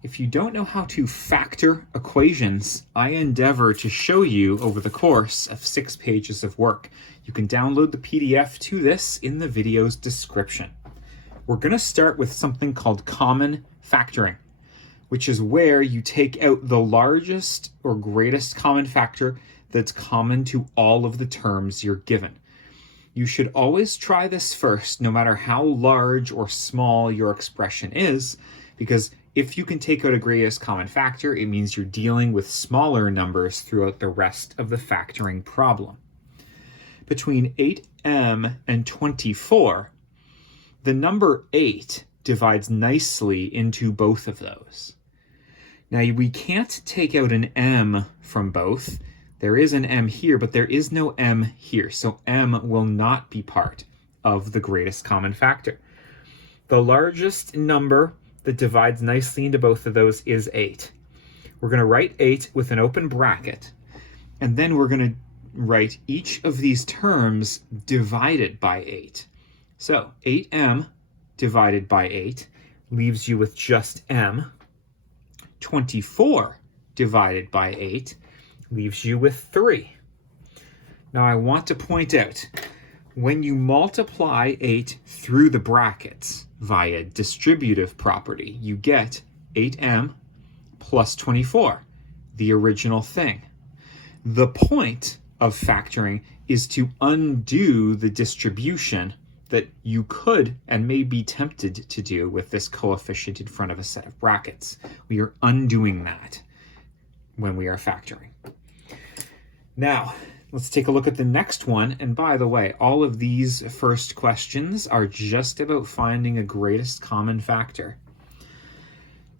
If you don't know how to factor equations, I endeavor to show you over the course of 6 pages of work. You can download the PDF to this in the video's description. We're going to start with something called common factoring, which is where you take out the largest or greatest common factor that's common to all of the terms you're given. You should always try this first, no matter how large or small your expression is, because if you can take out a greatest common factor, it means you're dealing with smaller numbers throughout the rest of the factoring problem. Between 8m and 24, the number 8 divides nicely into both of those. Now, we can't take out an m from both. There is an m here, but there is no m here, so m will not be part of the greatest common factor. The largest number that divides nicely into both of those is 8. We're going to write 8 with an open bracket, and then we're going to write each of these terms divided by 8. So 8m divided by 8 leaves you with just m. 24 divided by 8 leaves you with 3. Now I want to point out, when you multiply 8 through the brackets via distributive property, you get 8m plus 24, the original thing. The point of factoring is to undo the distribution that you could and may be tempted to do with this coefficient in front of a set of brackets. We are undoing that when we are factoring. Now, let's take a look at the next one. And by the way, all of these first questions are just about finding a greatest common factor.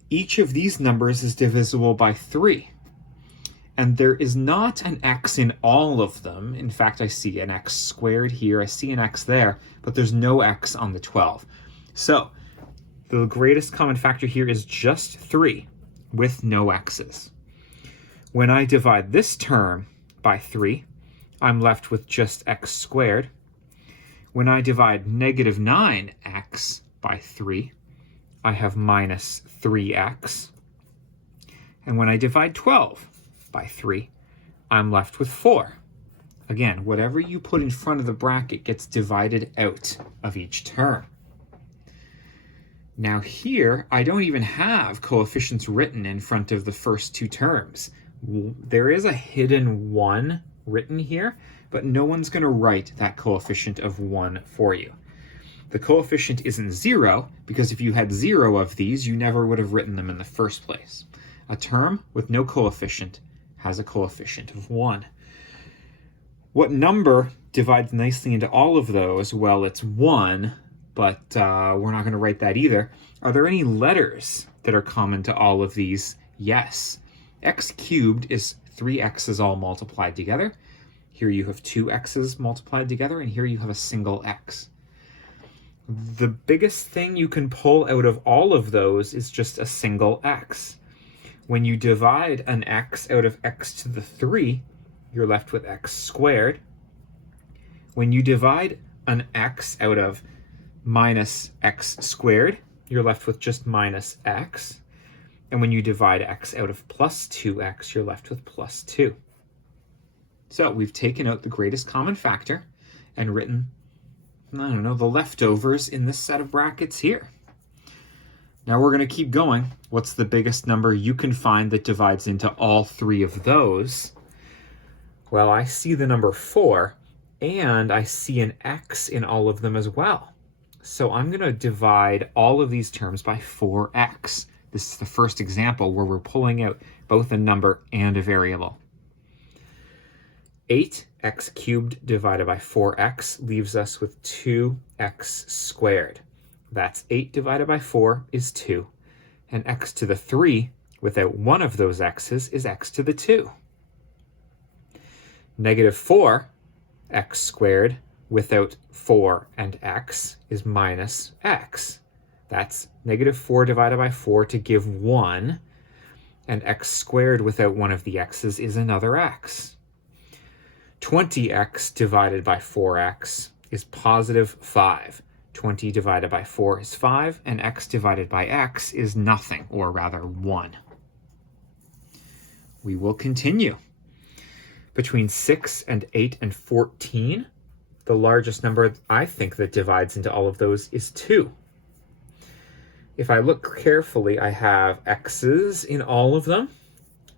Each of these numbers is divisible by 3. And there is not an x in all of them. In fact, I see an x squared here, I see an x there, but there's no x on the 12. So the greatest common factor here is just 3 with no x's. When I divide this term by 3, I'm left with just x squared. When I divide negative 9x by 3, I have minus 3x. And when I divide 12 by 3, I'm left with 4. Again, whatever you put in front of the bracket gets divided out of each term. Now here, I don't even have coefficients written in front of the first two terms. There is a hidden 1 written here, but no one's going to write that coefficient of 1 for you. The coefficient isn't 0, because if you had 0 of these, you never would have written them in the first place. A term with no coefficient has a coefficient of 1. What number divides nicely into all of those? Well, it's 1, but we're not going to write that either. Are there any letters that are common to all of these? Yes. X cubed is 3 x's all multiplied together. Here you have 2 x's multiplied together, and here you have a single x. The biggest thing you can pull out of all of those is just a single x. When you divide an x out of x to the 3, you're left with x squared. When you divide an x out of minus x squared, you're left with just minus x. And when you divide x out of plus 2x, you're left with plus 2. So we've taken out the greatest common factor and written, I don't know, the leftovers in this set of brackets here. Now we're going to keep going. What's the biggest number you can find that divides into all 3 of those? Well, I see the number 4, and I see an x in all of them as well. So I'm going to divide all of these terms by 4x. This is the first example where we're pulling out both a number and a variable. 8x cubed divided by 4x leaves us with 2x squared. That's 8 divided by 4 is 2. And x to the 3 without one of those x's is x to the 2. Negative 4x squared without 4 and x is minus x. That's negative 4 divided by 4 to give 1. And x squared without one of the x's is another x. 20x divided by 4x is positive 5. 20 divided by 4 is 5, and x divided by x is nothing, or rather 1. We will continue. Between 6 and 8 and 14, the largest number I think that divides into all of those is 2. If I look carefully, I have x's in all of them,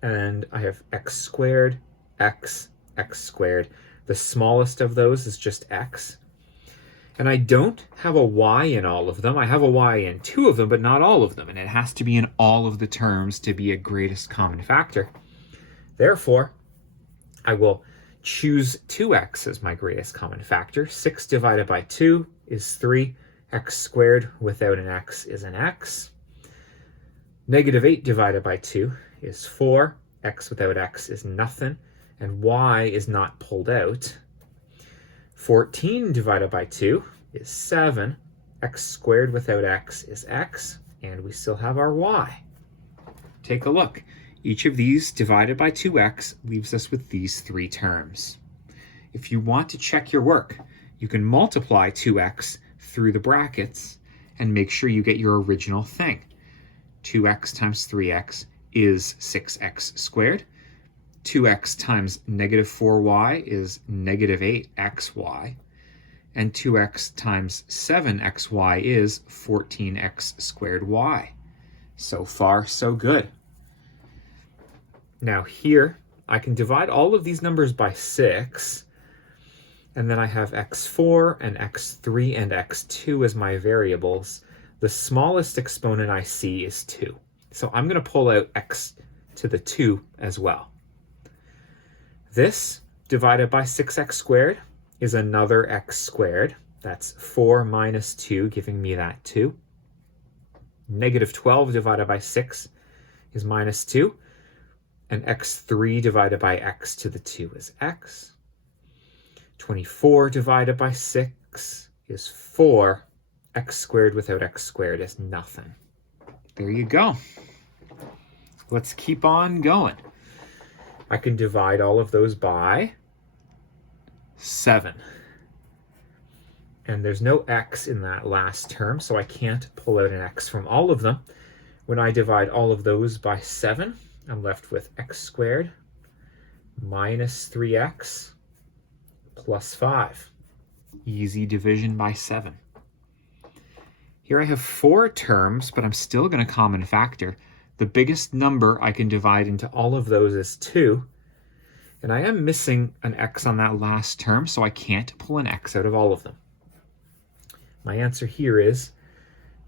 and I have x squared, x squared. The smallest of those is just x. And I don't have a y in all of them. I have a y in 2 of them, but not all of them. And it has to be in all of the terms to be a greatest common factor. Therefore, I will choose 2x as my greatest common factor. 6 divided by 2 is 3. X squared without an x is an x. Negative 8 divided by 2 is 4. X without x is nothing. And y is not pulled out. 14 divided by 2 is 7. X squared without x is x. And we still have our y. Take a look. Each of these divided by 2x leaves us with these 3 terms. If you want to check your work, you can multiply 2x through the brackets and make sure you get your original thing. 2x times 3x is 6x squared. 2x times negative 4y is negative 8xy. And 2x times 7xy is 14x squared y. So far, so good. Now here, I can divide all of these numbers by 6, and then I have x4 and x3 and x2 as my variables. The smallest exponent I see is 2. So I'm going to pull out x to the 2 as well. This divided by 6x squared is another x squared. That's 4 minus 2, giving me that 2. Negative 12 divided by 6 is minus 2. And x3 divided by x to the 2 is x. 24 divided by 6 is 4. X squared without x squared is nothing. There you go. Let's keep on going. I can divide all of those by 7. And there's no x in that last term, so I can't pull out an x from all of them. When I divide all of those by 7, I'm left with x squared minus 3x plus 5. Easy division by 7. Here I have 4 terms, but I'm still going to common factor. The biggest number I can divide into all of those is 2. And I am missing an x on that last term, so I can't pull an x out of all of them. My answer here is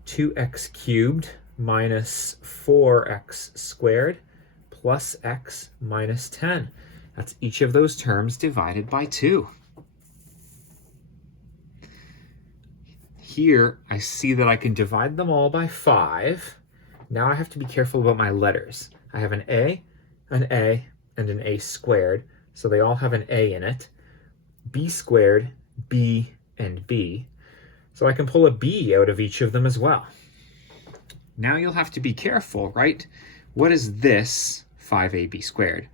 2x cubed minus 4x squared plus x minus 10. That's each of those terms divided by 2. Here, I see that I can divide them all by 5. Now I have to be careful about my letters. I have an A, and an A squared, so they all have an A in it. B squared, B, and B. So I can pull a B out of each of them as well. Now you'll have to be careful, right? What is this 5ab squared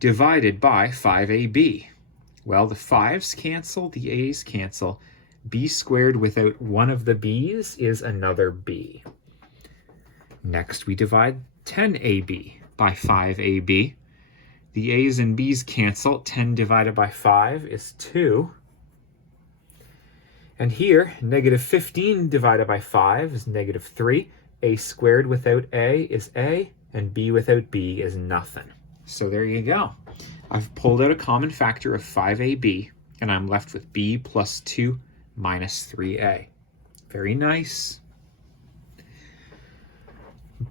divided by 5ab? Well, the 5's cancel, the a's cancel. B squared without one of the b's is another b. Next, we divide 10ab by 5ab. The a's and b's cancel. 10 divided by 5 is 2. And here, negative 15 divided by 5 is negative 3. A squared without a is a, and b without b is nothing. So there you go. I've pulled out a common factor of 5ab, and I'm left with b plus 2 minus 3a. Very nice.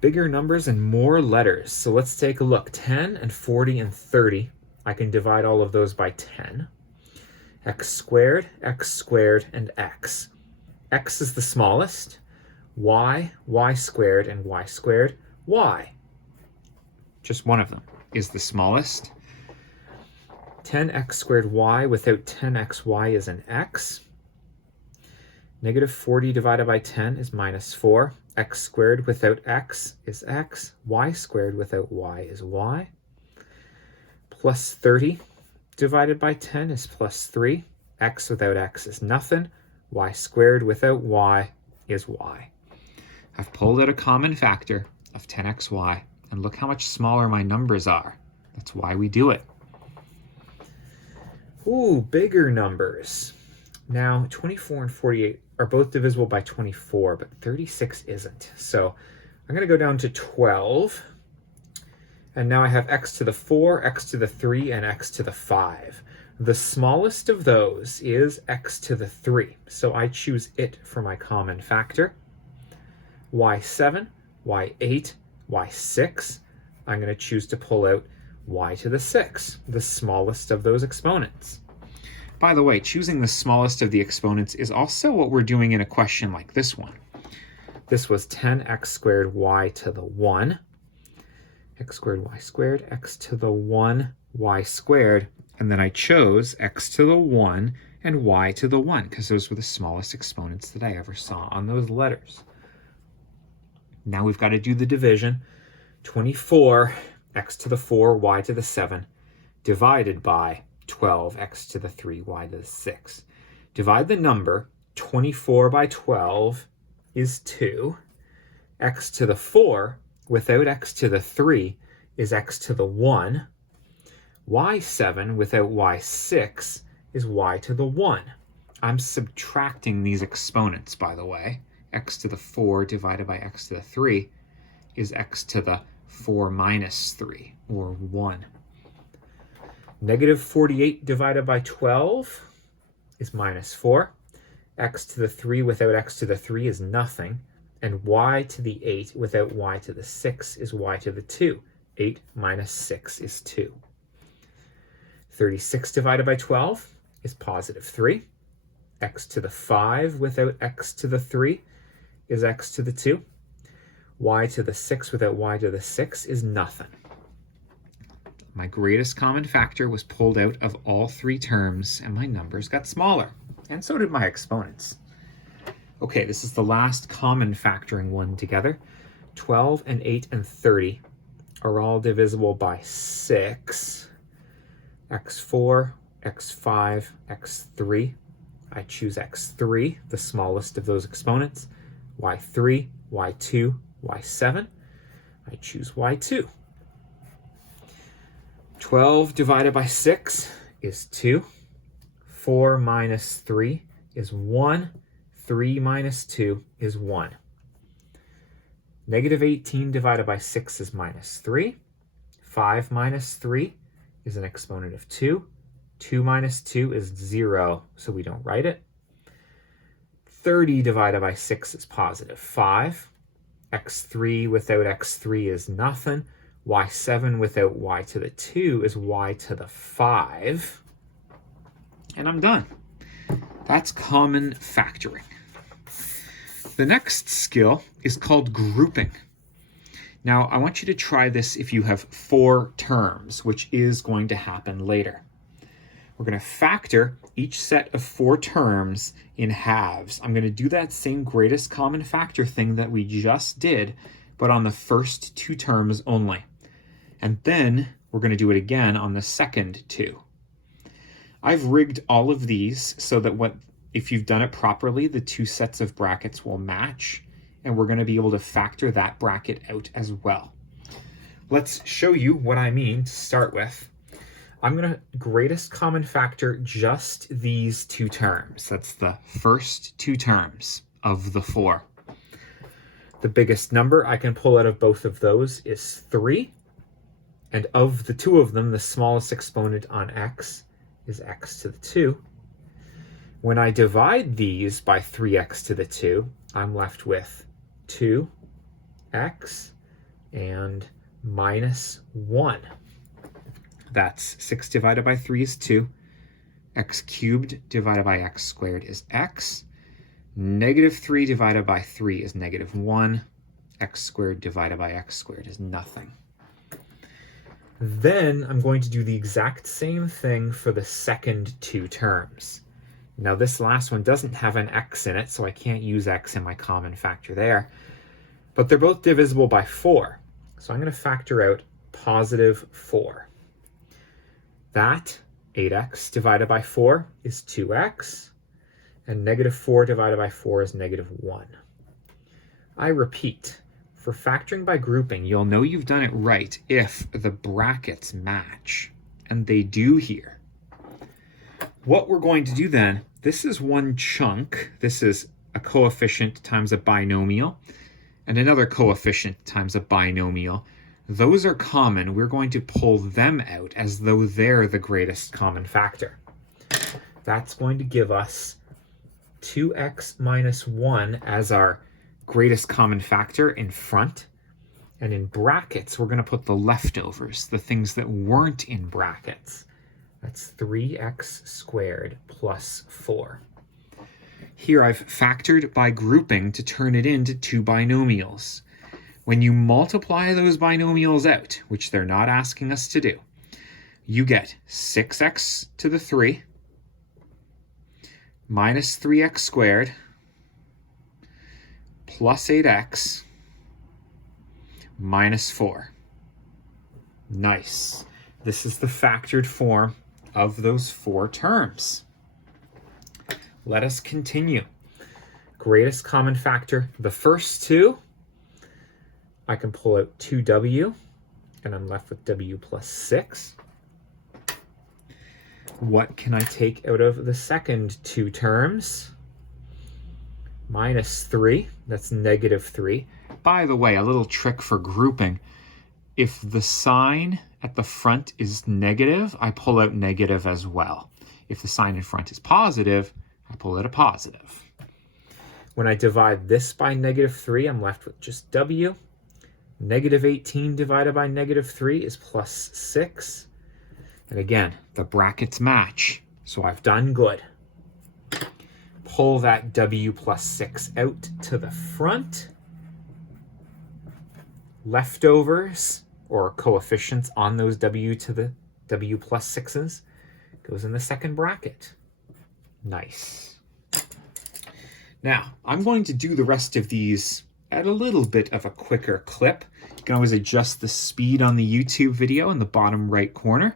Bigger numbers and more letters. So let's take a look. 10 and 40 and 30. I can divide all of those by 10. X squared, and x. X is the smallest. Y squared, and y squared, y. Just one of them is the smallest. 10x squared y without 10xy is an x. Negative 40 divided by 10 is minus 4. X squared without x is x. Y squared without y is y. Plus 30 divided by 10 is plus 3. X without x is nothing. y squared without y is y. I've pulled out a common factor of 10xy, and look how much smaller my numbers are. That's why we do it. Ooh, bigger numbers. Now, 24 and 48 are both divisible by 24, but 36 isn't. So I'm going to go down to 12. And now I have x to the 4, x to the 3, and x to the 5. The smallest of those is x to the 3. So I choose it for my common factor. y7, y8, y6. I'm going to choose to pull out y to the 6, the smallest of those exponents. By the way, choosing the smallest of the exponents is also what we're doing in a question like this one. This was 10x squared y to the 1, x squared y squared, x to the 1 y squared, and then I chose x to the 1 and y to the 1 because those were the smallest exponents that I ever saw on those letters. Now we've got to do the division. 24 x to the 4 y to the 7 divided by 12 x to the 3 y to the 6. Divide the number. 24 by 12 is 2. X to the 4 without x to the 3 is x to the 1. y7 without y6 is y to the 1. I'm subtracting these exponents, by the way. X to the 4 divided by x to the 3 is x to the 4 minus 3, or 1. Negative 48 divided by 12 is minus 4. X to the 3 without x to the 3 is nothing. And y to the 8 without y to the 6 is y to the 2. 8 minus 6 is 2. 36 divided by 12 is positive 3. X to the 5 without x to the 3 is x to the 2. Y to the 6 without y to the 6 is nothing. My greatest common factor was pulled out of all three terms, and my numbers got smaller. And so did my exponents. Okay, this is the last common factoring one together. 12 and 8 and 30 are all divisible by 6. x4, x5, x3. I choose x3, the smallest of those exponents. y3, y2, y7. I choose y2. 12 divided by 6 is 2. 4 minus 3 is 1. 3 minus 2 is 1. Negative 18 divided by 6 is minus 3. 5 minus 3 is an exponent of 2. 2 minus 2 is 0, so we don't write it. 30 divided by 6 is positive 5. x3 without x3 is nothing. y7 without y to the 2 is y to the 5. And I'm done. That's common factoring. The next skill is called grouping. Now, I want you to try this if you have 4 terms, which is going to happen later. We're going to factor each set of 4 terms in halves. I'm going to do that same greatest common factor thing that we just did, but on the first 2 terms only. And then we're going to do it again on the second 2. I've rigged all of these so that if you've done it properly, the 2 sets of brackets will match, and we're going to be able to factor that bracket out as well. Let's show you what I mean to start with. I'm going to greatest common factor just these 2 terms. That's the first 2 terms of the 4. The biggest number I can pull out of both of those is 3. And of the 2 of them, the smallest exponent on x is x to the 2. When I divide these by 3x to the 2, I'm left with 2x and minus 1. That's 6 divided by 3 is 2. X cubed divided by x squared is x. Negative 3 divided by 3 is negative 1. X squared divided by x squared is nothing. Then I'm going to do the exact same thing for the second 2 terms. Now this last one doesn't have an x in it, so I can't use x in my common factor there. But they're both divisible by 4. So I'm going to factor out positive 4. That, 8x divided by 4, is 2x. And negative 4 divided by 4 is negative 1. I repeat, for factoring by grouping, you'll know you've done it right if the brackets match. And they do here. What we're going to do then, this is one chunk. This is a coefficient times a binomial, and another coefficient times a binomial. Those are common. We're going to pull them out as though they're the greatest common factor. That's going to give us 2x minus 1 as our greatest common factor in front. And in brackets, we're going to put the leftovers, the things that weren't in brackets. That's 3x squared plus 4. Here I've factored by grouping to turn it into two binomials. When you multiply those binomials out, which they're not asking us to do, you get 6x to the 3 minus 3x squared plus 8x minus 4. Nice. This is the factored form of those four terms. Let us continue. Greatest common factor, the first two, I can pull out 2w, and I'm left with w plus 6. What can I take out of the second two terms? Minus 3, that's negative 3. By the way, a little trick for grouping. If the sign at the front is negative, I pull out negative as well. If the sign in front is positive, I pull out a positive. When I divide this by negative 3, I'm left with just w. Negative 18 divided by negative 3 is plus 6. And again, the brackets match, so I've done good. Pull that w plus 6 out to the front. Leftovers, or coefficients on those w to the w plus 6's, goes in the second bracket. Nice. Now, I'm going to do the rest of these at a little bit of a quicker clip. You can always adjust the speed on the YouTube video in the bottom right corner.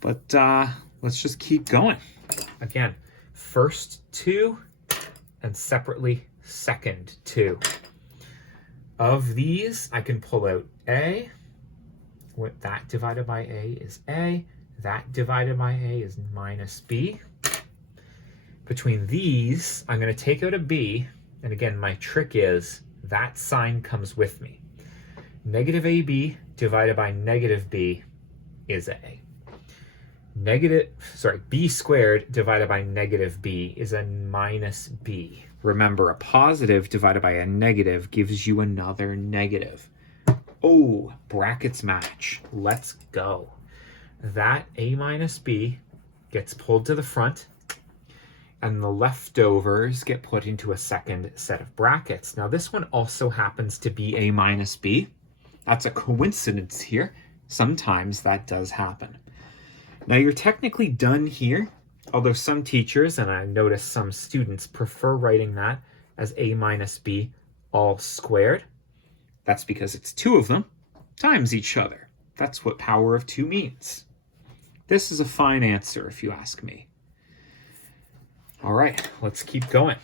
But let's just keep going. Again, first two and separately second two. Of these, I can pull out a. What that divided by a is a. That divided by a is minus b. Between these, I'm going to take out a b. And again, my trick is that sign comes with me. Negative ab divided by negative b is a. B squared divided by negative b is a minus b. Remember, a positive divided by a negative gives you another negative. Oh, brackets match. Let's go. That a minus b gets pulled to the front, and the leftovers get put into a second set of brackets. Now, this one also happens to be a minus b. That's a coincidence here. Sometimes that does happen. Now, you're technically done here, although some teachers, and I notice some students, prefer writing that as a minus b all squared. That's because it's two of them times each other. That's what power of 2 means. This is a fine answer, if you ask me. All right, let's keep going.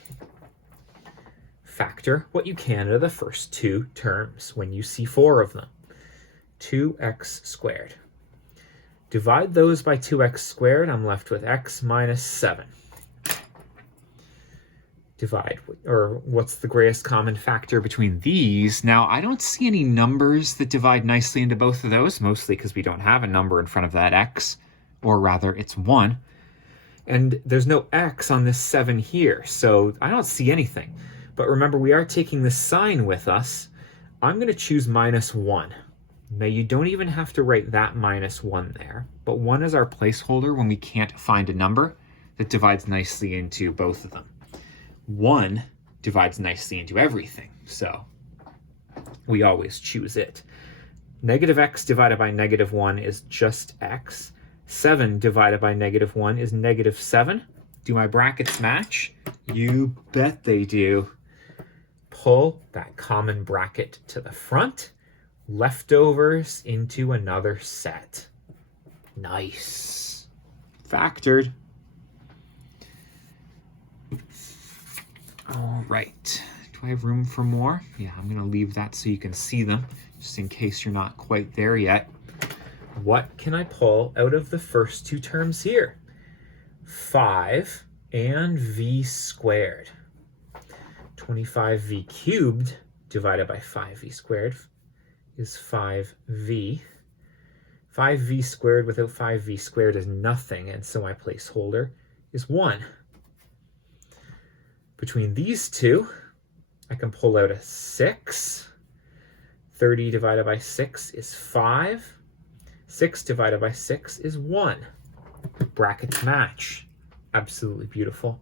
Factor what you can out of the first two terms when you see 4 of them. 2x squared. Divide those by 2x squared, I'm left with x minus 7. Divide, or what's the greatest common factor between these? Now, I don't see any numbers that divide nicely into both of those, mostly because we don't have a number in front of that x, or rather, it's 1. And there's no x on this 7 here, so I don't see anything. But remember, we are taking the sign with us. I'm going to choose minus 1. Now, you don't even have to write that minus 1 there, but 1 is our placeholder when we can't find a number that divides nicely into both of them. 1 divides nicely into everything, so we always choose it. Negative x divided by negative 1 is just x. 7 divided by negative 1 is negative 7. Do my brackets match? You bet they do. Pull that common bracket to the front. Leftovers into another set. Nice. Factored. All right. Do I have room for more? Yeah, I'm going to leave that so you can see them, just in case you're not quite there yet. What can I pull out of the first two terms here? 5 and v squared. 25v cubed divided by 5v squared is 5v. 5v squared without 5v squared is nothing, and so my placeholder is 1. Between these two, I can pull out a 6. 30 divided by 6 is 5. 6 divided by 6 is 1. Brackets match. Absolutely beautiful.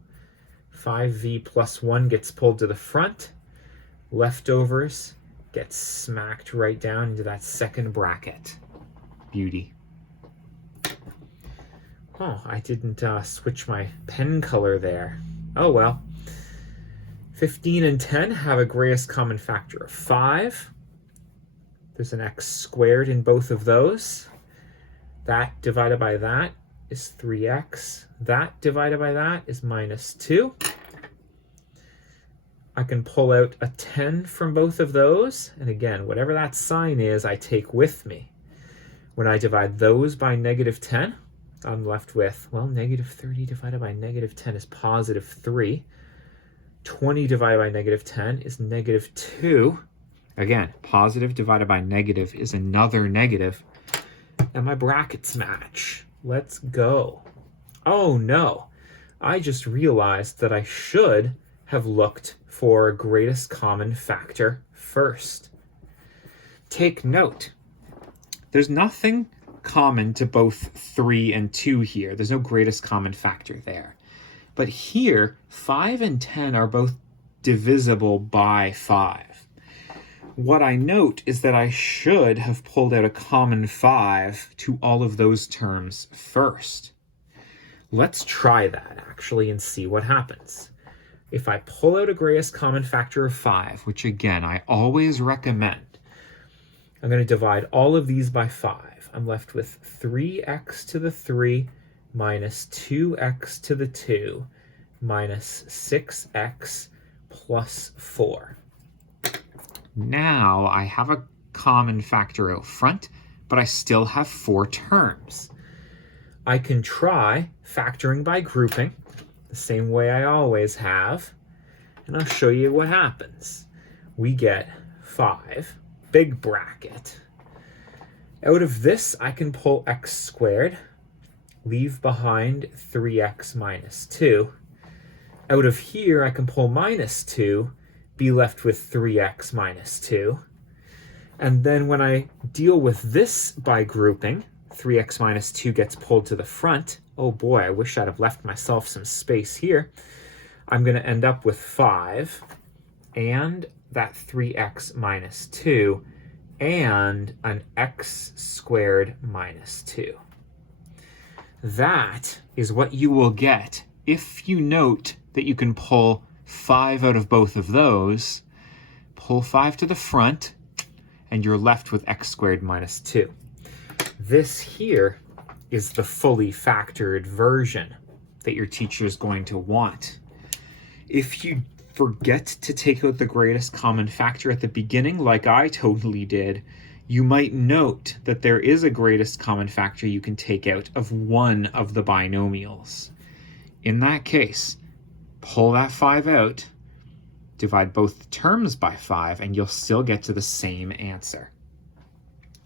5v plus 1 gets pulled to the front. Leftovers get smacked right down into that second bracket. Beauty. Oh, I didn't switch my pen color there. Oh well. 15 and 10 have a greatest common factor of 5. There's an x squared in both of those. That divided by that is 3x. That divided by that is minus 2. I can pull out a 10 from both of those. And again, whatever that sign is, I take with me. When I divide those by negative 10, I'm left with, well, negative 30 divided by negative 10 is positive 3. 20 divided by negative 10 is negative 2. Again, positive divided by negative is another negative. And my brackets match. Let's go. Oh no, I just realized that I should have looked for greatest common factor first. Take note, there's nothing common to both 3 and 2 here. There's no greatest common factor there. But here, 5 and 10 are both divisible by 5. What I note is that I should have pulled out a common 5 to all of those terms first. Let's try that, actually, and see what happens. If I pull out a greatest common factor of 5, which, again, I always recommend, I'm going to divide all of these by 5. I'm left with 3x to the 3 minus 2x to the 2 minus 6x plus 4. Now I have a common factor out front, but I still have 4 terms. I can try factoring by grouping, the same way I always have, and I'll show you what happens. We get 5, big bracket. Out of this, I can pull x squared, leave behind 3x minus 2. Out of here, I can pull minus 2, be left with 3x minus 2. And then when I deal with this by grouping, 3x minus 2 gets pulled to the front. Oh boy, I wish I'd have left myself some space here. I'm going to end up with 5 and that 3x minus 2 and an x squared minus 2. That is what you will get if you note that you can pull 5 out of both of those, pull 5 to the front, and you're left with x squared minus 2. This here is the fully factored version that your teacher is going to want. If you forget to take out the greatest common factor at the beginning, like I totally did, you might note that there is a greatest common factor you can take out of one of the binomials. In that case, pull that 5 out, divide both terms by 5, and you'll still get to the same answer.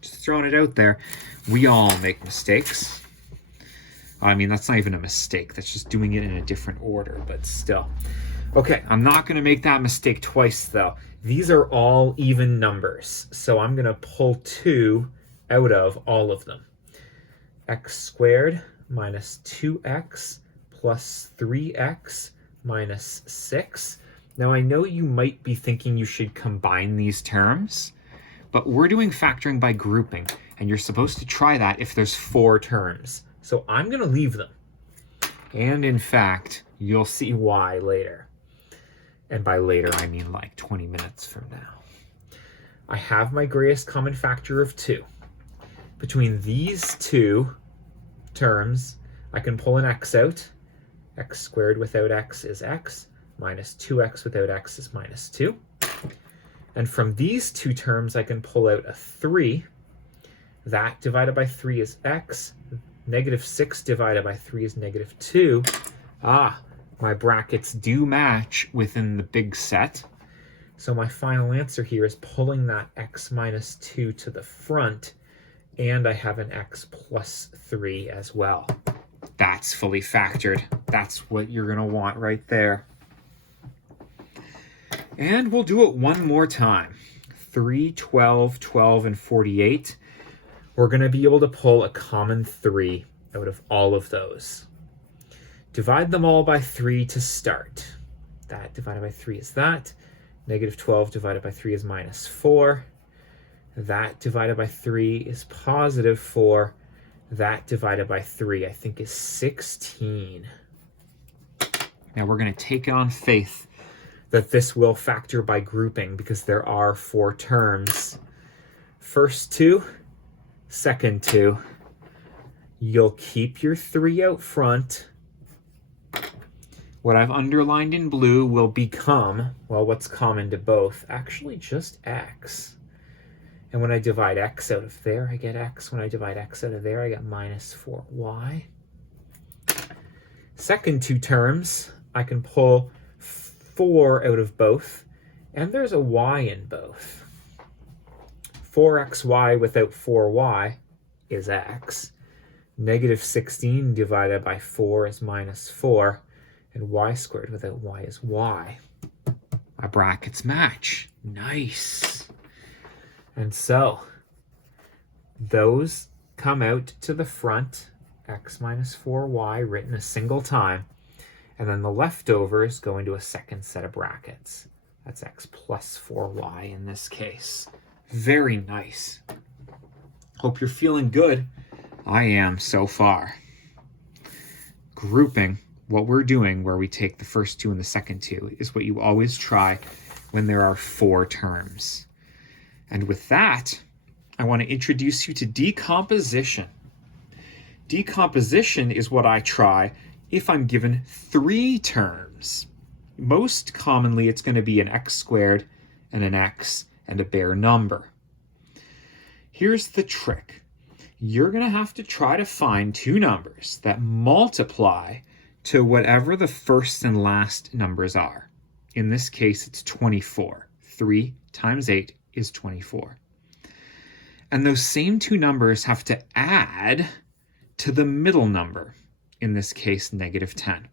Just throwing it out there. We all make mistakes. I mean, that's not even a mistake. That's just doing it in a different order, but still. Okay, I'm not going to make that mistake twice, though. These are all even numbers, so I'm going to pull 2 out of all of them. X squared minus 2x plus 3x minus 6. Now, I know you might be thinking you should combine these terms, but we're doing factoring by grouping, and you're supposed to try that if there's 4 terms. So I'm going to leave them. And in fact, you'll see why later. And by later, I mean like 20 minutes from now. I have my greatest common factor of 2. Between these 2 terms, I can pull an x out. X squared without x is x, minus 2x without x is minus 2. And from these two terms, I can pull out a 3. That divided by 3 is x. Negative 6 divided by 3 is negative 2. Ah, my brackets do match within the big set. So my final answer here is pulling that x minus 2 to the front, and I have an x plus 3 as well. That's fully factored. That's what you're going to want right there. And we'll do it one more time. 3, 12, 12, and 48. We're going to be able to pull a common 3 out of all of those. Divide them all by 3 to start. That divided by 3 is that. Negative 12 divided by 3 is minus 4. That divided by 3 is positive 4. That divided by 3, I think, is 16. Now we're going to take it on faith that this will factor by grouping because there are 4 terms. First 2, second 2. You'll keep your 3 out front. What I've underlined in blue will become, well, what's common to both? Actually, just x. And when I divide x out of there, I get x. When I divide x out of there, I get minus 4y. Second 2 terms, I can pull 4 out of both, and there's a y in both. 4xy without 4y is x. Negative 16 divided by 4 is minus 4. And y squared without y is y. My brackets match. Nice. And so those come out to the front, x minus 4y written a single time. And then the leftovers go into a second set of brackets. That's x plus 4y in this case. Very nice. Hope you're feeling good. I am so far. Grouping. What we're doing where we take the first 2 and the second 2 is what you always try when there are 4 terms. And with that, I want to introduce you to decomposition. Decomposition is what I try if I'm given 3 terms. Most commonly, it's going to be an x squared and an x and a bare number. Here's the trick. You're going to have to try to find 2 numbers that multiply to whatever the first and last numbers are. In this case, it's 24. 3 times 8 is 24. And those same 2 numbers have to add to the middle number, in this case, negative 10.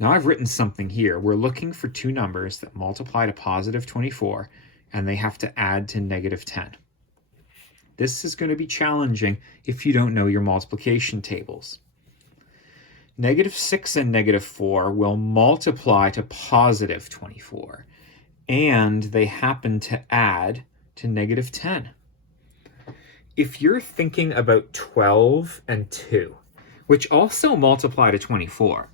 Now I've written something here. We're looking for 2 numbers that multiply to positive 24, and they have to add to negative 10. This is going to be challenging if you don't know your multiplication tables. Negative 6 and negative 4 will multiply to positive 24, and they happen to add to negative 10. If you're thinking about 12 and 2, which also multiply to 24,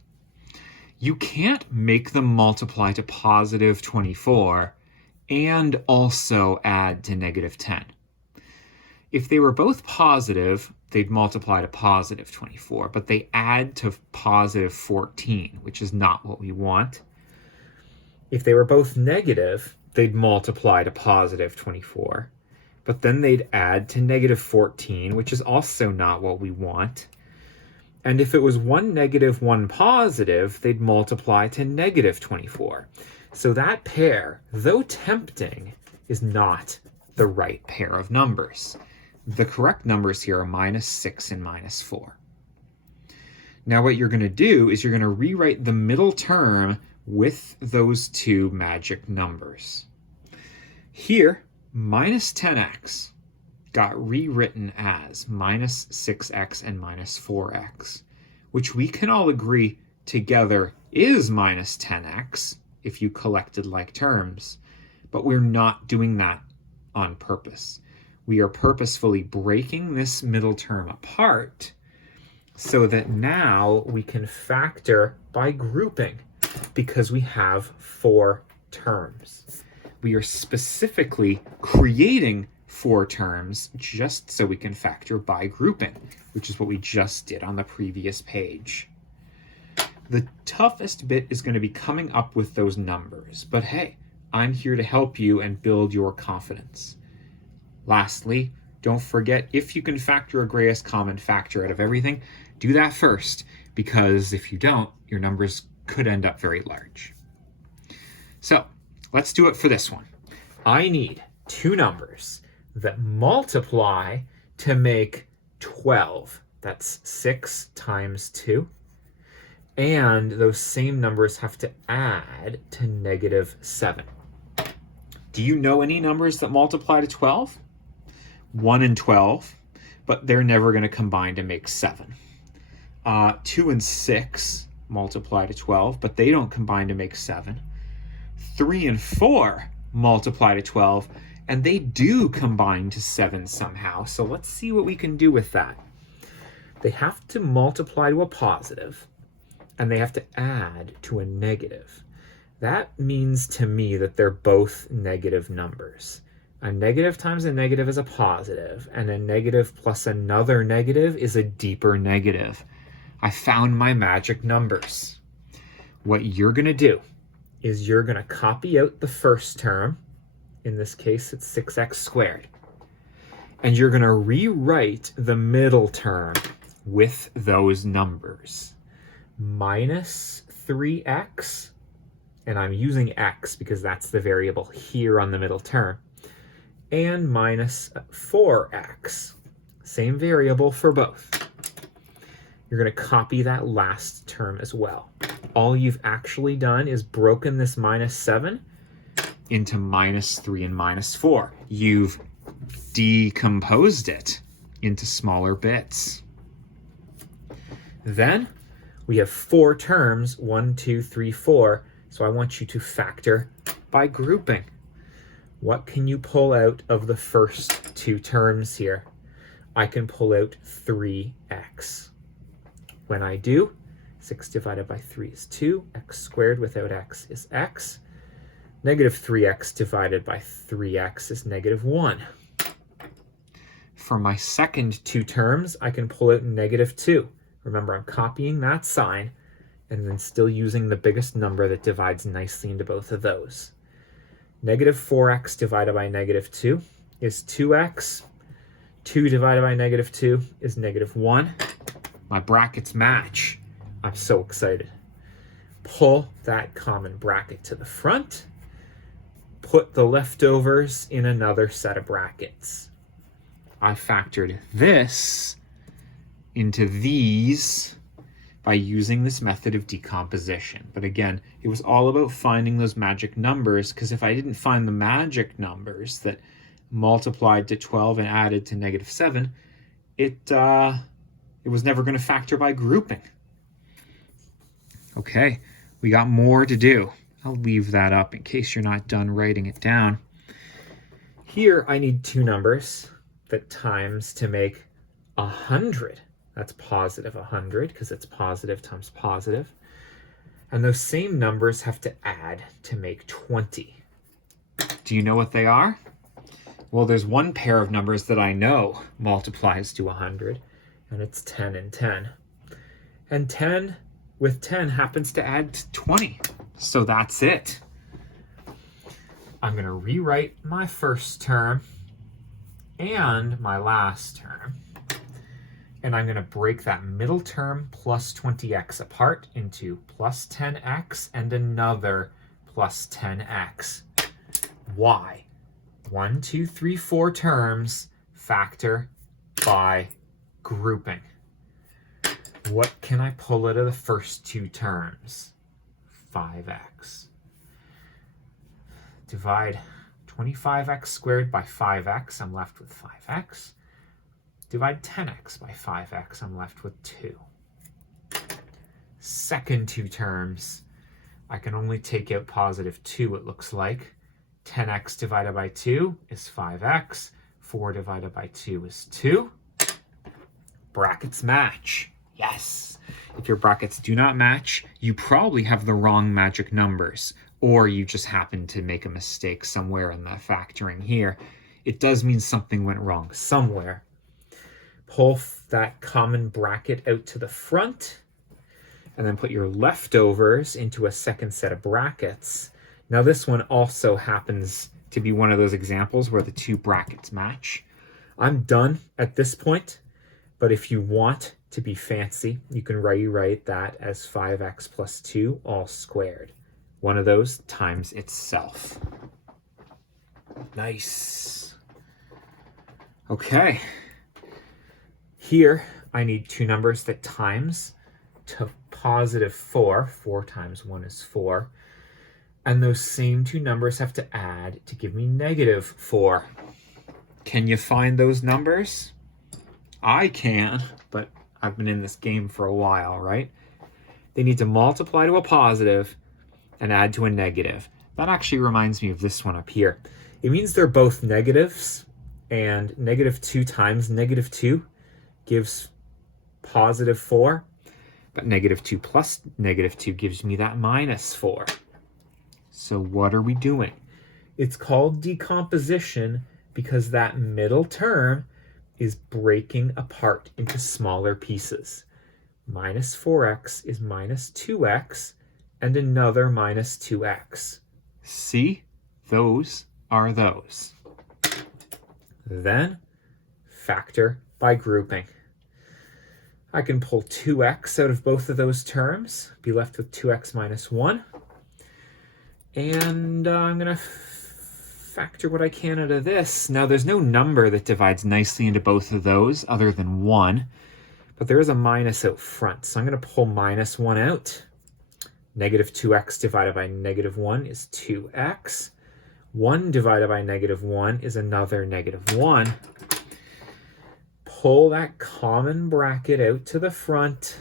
you can't make them multiply to positive 24 and also add to negative 10. If they were both positive, they'd multiply to positive 24, but they add to positive 14, which is not what we want. If they were both negative, they'd multiply to positive 24, but then they'd add to negative 14, which is also not what we want. And if it was 1 negative, 1 positive, they'd multiply to negative 24. So that pair, though tempting, is not the right pair of numbers. The correct numbers here are minus 6 and minus 4. Now what you're going to do is you're going to rewrite the middle term with those 2 magic numbers. Here, minus 10x got rewritten as minus 6x and minus 4x, which we can all agree together is minus 10x if you collected like terms, but we're not doing that on purpose. We are purposefully breaking this middle term apart so that now we can factor by grouping because we have 4 terms. We are specifically creating 4 terms just so we can factor by grouping, which is what we just did on the previous page. The toughest bit is going to be coming up with those numbers, but hey, I'm here to help you and build your confidence. Lastly, don't forget, if you can factor a greatest common factor out of everything, do that first, because if you don't, your numbers could end up very large. So let's do it for this one. I need two numbers that multiply to make 12. That's 6 times 2. And those same numbers have to add to -7. Do you know any numbers that multiply to 12? 1 and 12, but they're never going to combine to make 7. 2 and 6 multiply to 12, but they don't combine to make 7. 3 and 4 multiply to 12, and they do combine to 7 somehow. So let's see what we can do with that. They have to multiply to a positive, and they have to add to a negative. That means to me that they're both negative numbers. A negative times a negative is a positive, and a negative plus another negative is a deeper negative. I found my magic numbers. What you're going to do is you're going to copy out the first term. In this case, it's 6x squared. And you're going to rewrite the middle term with those numbers. Minus 3x, and I'm using x because that's the variable here on the middle term, and minus 4x, same variable for both. You're going to copy that last term as well. All you've actually done is broken this -7 into -3 and -4. You've decomposed it into smaller bits. Then we have 4 terms, 1, 2, 3, 4. So I want you to factor by grouping. What can you pull out of the first 2 terms here? I can pull out 3x. When I do, 6 divided by 3 is 2. X squared without x is x. -3x divided by 3x is -1. For my second 2 terms, I can pull out -2. Remember, I'm copying that sign and then still using the biggest number that divides nicely into both of those. -4x divided by -2 is 2x. 2 divided by -2 is -1. My brackets match. I'm so excited. Pull that common bracket to the front. Put the leftovers in another set of brackets. I factored this into these by using this method of decomposition. But again, it was all about finding those magic numbers, because if I didn't find the magic numbers that multiplied to 12 and added to -7, it was never going to factor by grouping. Okay, we got more to do. I'll leave that up in case you're not done writing it down. Here I need 2 numbers that times to make 100. That's positive 100 because it's positive times positive. And those same numbers have to add to make 20. Do you know what they are? Well, there's one pair of numbers that I know multiplies to 100, and it's 10 and 10. And 10 with 10 happens to add to 20. So that's it. I'm going to rewrite my first term and my last term. And I'm going to break that middle term plus 20x apart into plus 10x and another plus 10x. Why? 1, 2, 3, 4 terms, factor by grouping. What can I pull out of the first 2 terms? 5x. Divide 25x squared by 5x, I'm left with 5x. Divide 10x by 5x, I'm left with 2. Second 2 terms, I can only take out positive 2, it looks like. 10x divided by 2 is 5x. 4 divided by 2 is 2. Brackets match. Yes. If your brackets do not match, you probably have the wrong magic numbers, or you just happen to make a mistake somewhere in the factoring here. It does mean something went wrong somewhere. Pull that common bracket out to the front, and then put your leftovers into a second set of brackets. Now this one also happens to be one of those examples where the two brackets match. I'm done at this point, but if you want to be fancy, you can rewrite that as 5x plus 2 all squared. One of those times itself. Nice. Okay. Here, I need two numbers that times to positive 4. 4 times 1 is 4. And those same two numbers have to add to give me negative 4. Can you find those numbers? I can, but I've been in this game for a while, right? They need to multiply to a positive and add to a negative. That actually reminds me of this one up here. It means they're both negatives, and negative 2 times negative 2 gives positive 4, but negative 2 plus negative 2 gives me that minus 4. So what are we doing? It's called decomposition because that middle term is breaking apart into smaller pieces. Minus 4x is minus 2x, and another minus 2x. See? Those are those. Then, factor by grouping. I can pull 2x out of both of those terms, be left with 2x minus 1. And I'm going to factor what I can out of this. Now, there's no number that divides nicely into both of those other than 1, but there is a minus out front. So I'm going to pull minus 1 out. Negative 2x divided by negative 1 is 2x. 1 divided by negative 1 is another negative 1. Pull that common bracket out to the front.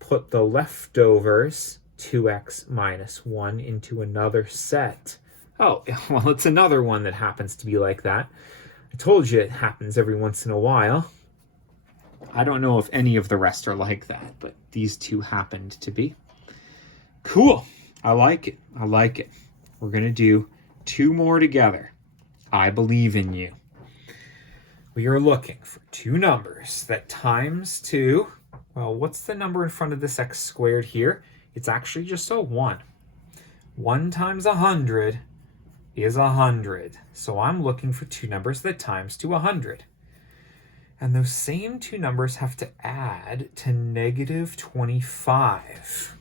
Put the leftovers, 2x minus 1, into another set. Oh, well, it's another one that happens to be like that. I told you it happens every once in a while. I don't know if any of the rest are like that, but these two happened to be. Cool. I like it. I like it. We're going to do 2 more together. I believe in you. We are looking for 2 numbers that times to, well, what's the number in front of this x squared here? It's actually just a 1. 1 times 100 is 100. So I'm looking for 2 numbers that times to 100. And those same 2 numbers have to add to negative 25.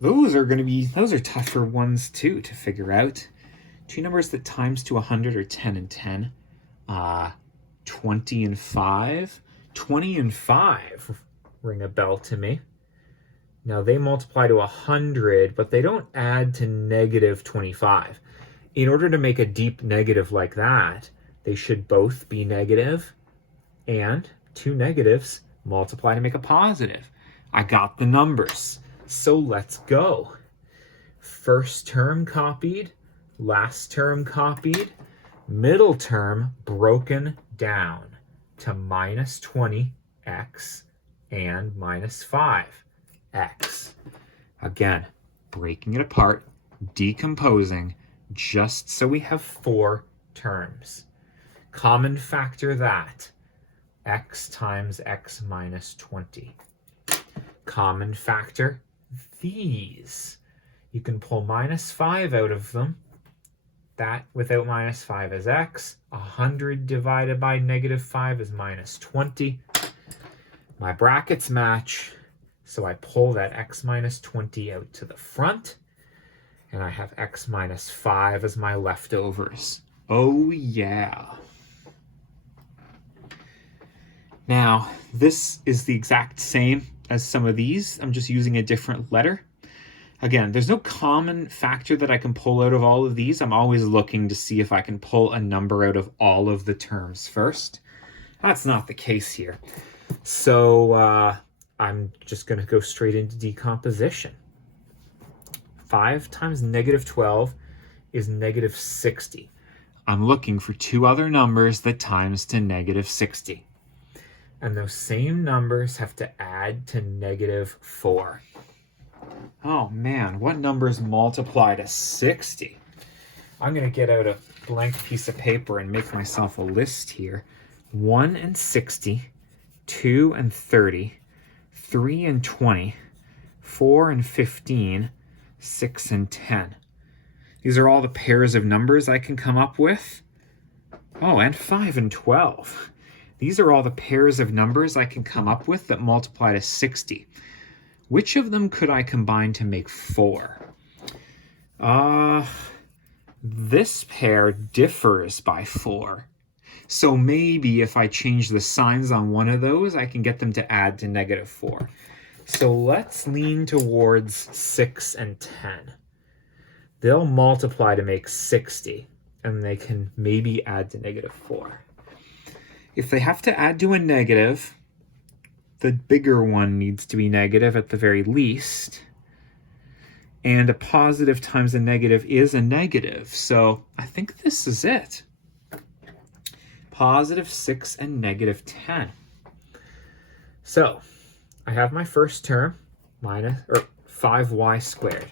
Those are tougher ones too to figure out. 2 numbers that times to 100 are 10 and 10. 20 and 5. 20 and 5 ring a bell to me. Now they multiply to 100, but they don't add to negative 25. In order to make a deep negative like that, they should both be negative, and 2 negatives multiply to make a positive. I got the numbers. So let's go. First term copied, last term copied, middle term broken down to minus 20x and minus 5x. Again, breaking it apart, decomposing, just so we have 4 terms. Common factor that, x times x minus 20. Common factor these. You can pull minus 5 out of them. That without minus 5 is x. 100 divided by negative 5 is minus 20. My brackets match, so I pull that x minus 20 out to the front, and I have x minus 5 as my leftovers. Oh yeah. Now, this is the exact same as some of these. I'm just using a different letter. Again, there's no common factor that I can pull out of all of these. I'm always looking to see if I can pull a number out of all of the terms first. That's not the case here. So I'm just going to go straight into decomposition. 5 times negative 12 is negative 60. I'm looking for 2 other numbers that times to negative 60. And those same numbers have to add to negative 4. Oh man, what numbers multiply to 60? I'm going to get out a blank piece of paper and make myself a list here. 1 and 60, 2 and 30, 3 and 20, 4 and 15, 6 and 10. These are all the pairs of numbers I can come up with. Oh, and 5 and 12. These are all the pairs of numbers I can come up with that multiply to 60. Which of them could I combine to make 4? This pair differs by 4. So maybe if I change the signs on one of those, I can get them to add to -4. So let's lean towards 6 and 10. They'll multiply to make 60, and they can maybe add to -4. If they have to add to a negative, the bigger one needs to be negative at the very least. And a positive times a negative is a negative. So I think this is it. +6 and -10. So I have my first term, 5y squared.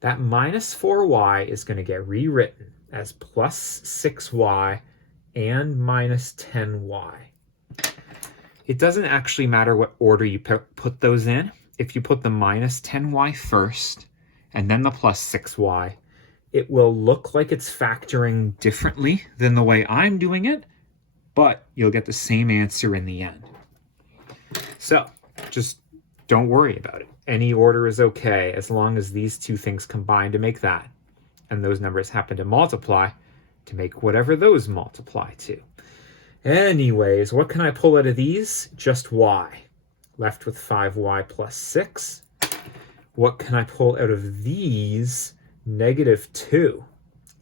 That -4y is going to get rewritten as +6y and -10y. It doesn't actually matter what order you put those in. If you put the -10y first and then the +6y, it will look like it's factoring differently than the way I'm doing it, but you'll get the same answer in the end. So just don't worry about it. Any order is okay as long as these two things combine to make that, and those numbers happen to multiply to make whatever those multiply to. Anyways, what can I pull out of these? Just y. Left with 5y plus 6. What can I pull out of these? -2.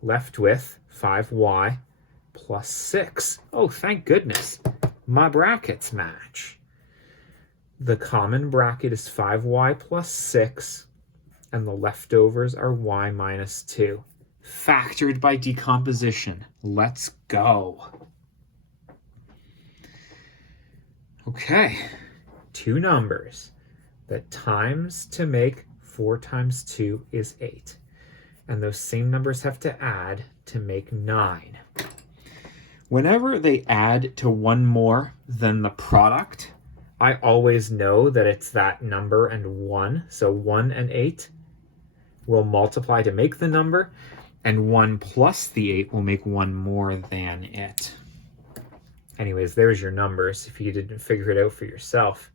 Left with 5y plus 6. Oh, thank goodness. My brackets match. The common bracket is 5y plus 6, and the leftovers are y minus 2. Factored by decomposition. Let's go. Okay, two numbers that times to make 4 times 2 is 8. And those same numbers have to add to make 9. Whenever they add to one more than the product, I always know that it's that number and 1. So 1 and 8 will multiply to make the number, and 1 plus the 8 will make 1 more than it. Anyways, there's your numbers if you didn't figure it out for yourself.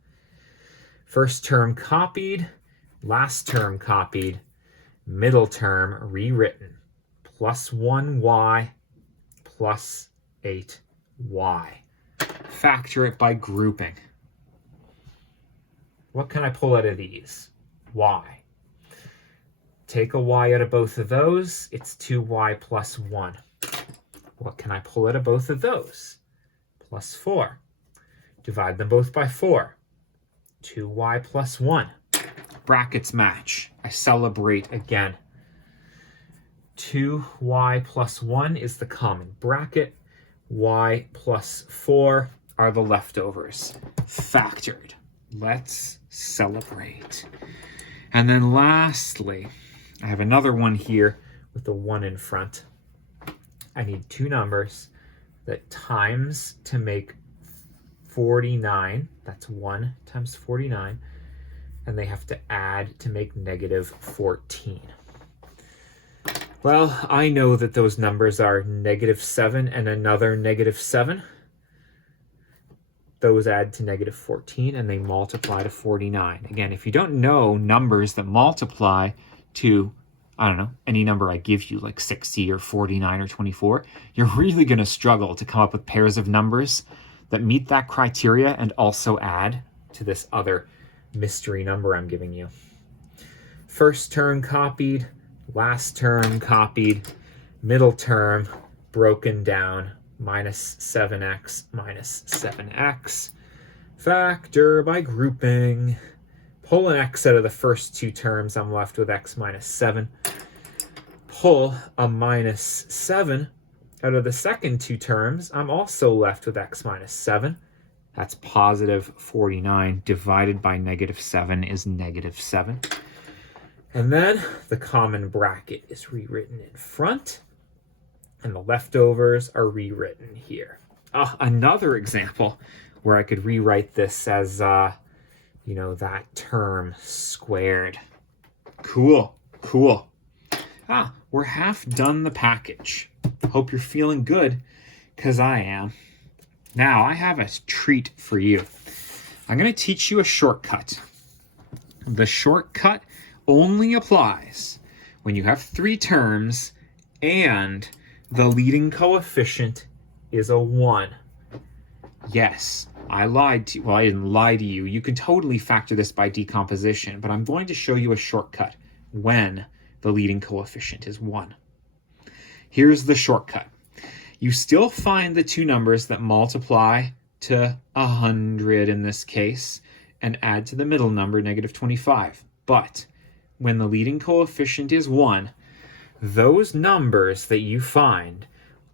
First term copied, last term copied, middle term rewritten. +1y plus 8y. Factor it by grouping. What can I pull out of these? Y. Take a y out of both of those, it's 2y plus 1. What can I pull out of both of those? +4. Divide them both by 4. 2y plus 1. Brackets match. I celebrate again. 2y plus 1 is the common bracket. Y plus 4 are the leftovers. Factored. Let's celebrate. And then lastly, I have another one here with the 1 in front. I need two numbers that times to make 49. That's 1 times 49. And they have to add to make -14. Well, I know that those numbers are -7 and another -7. Those add to -14 and they multiply to 49. Again, if you don't know numbers that multiply to, I don't know, any number I give you, like 60 or 49 or 24, you're really going to struggle to come up with pairs of numbers that meet that criteria and also add to this other mystery number I'm giving you. First term copied, last term copied, middle term broken down, -7x minus 7x. Factor by grouping. Pull an x out of the first two terms, I'm left with x minus 7. Pull a -7 out of the second two terms, I'm also left with x minus 7. That's +49 divided by -7 is -7. And then the common bracket is rewritten in front, and the leftovers are rewritten here. Another example where I could rewrite this as, that term squared. Cool, cool. We're half done the package. Hope you're feeling good, because I am. Now, I have a treat for you. I'm going to teach you a shortcut. The shortcut only applies when you have 3 terms and the leading coefficient is a 1. Yes, I lied to you. Well, I didn't lie to you. You can totally factor this by decomposition, but I'm going to show you a shortcut when the leading coefficient is 1. Here's the shortcut. You still find the 2 numbers that multiply to 100 in this case and add to the middle number, negative 25. But when the leading coefficient is 1, those numbers that you find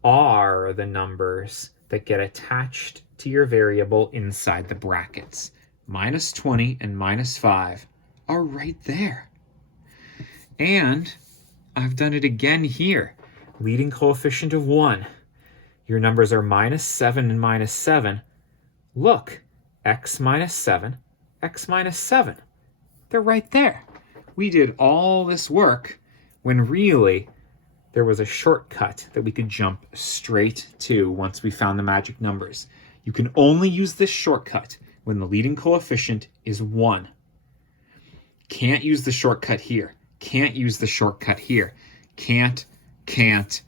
are the numbers that get attached to your variable inside the brackets. Minus 20 and minus 5 are right there. And I've done it again here. Leading coefficient of 1. Your numbers are minus 7 and minus 7. Look, x minus 7, x minus 7. They're right there. We did all this work when really there was a shortcut that we could jump straight to once we found the magic numbers. You can only use this shortcut when the leading coefficient is 1. Can't use the shortcut here. Can't use the shortcut here. Can't. Can.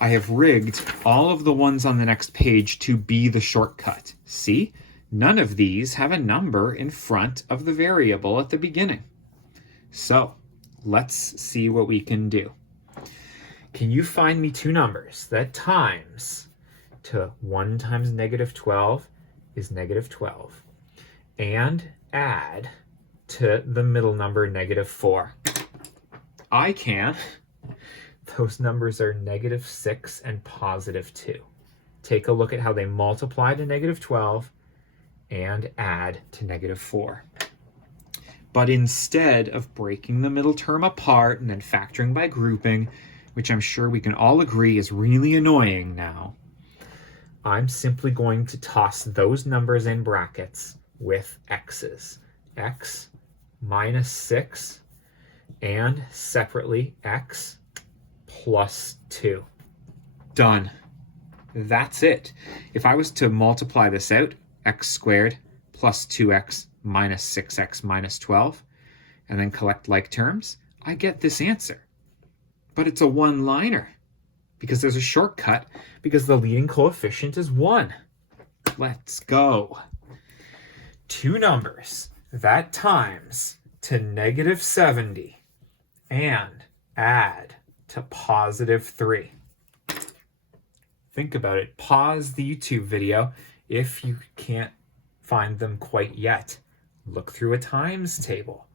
I have rigged all of the ones on the next page to be the shortcut. See? None of these have a number in front of the variable at the beginning. So, let's see what we can do. Can you find me 2 numbers that times to 1 times negative 12 is negative 12 and add to the middle number negative 4? I can. Those numbers are negative 6 and positive 2. Take a look at how they multiply to negative 12 and add to negative 4. But instead of breaking the middle term apart and then factoring by grouping, which I'm sure we can all agree is really annoying now, I'm simply going to toss those numbers in brackets with x's. X minus 6 and separately x plus 2. Done. That's it. If I was to multiply this out, x squared plus 2x minus 6x minus 12, and then collect like terms, I get this answer. But it's a one-liner because there's a shortcut because the leading coefficient is 1. Let's go. 2 numbers that times to negative 70 and add to positive 3. Think about it. Pause the YouTube video if you can't find them quite yet. Look through a times table.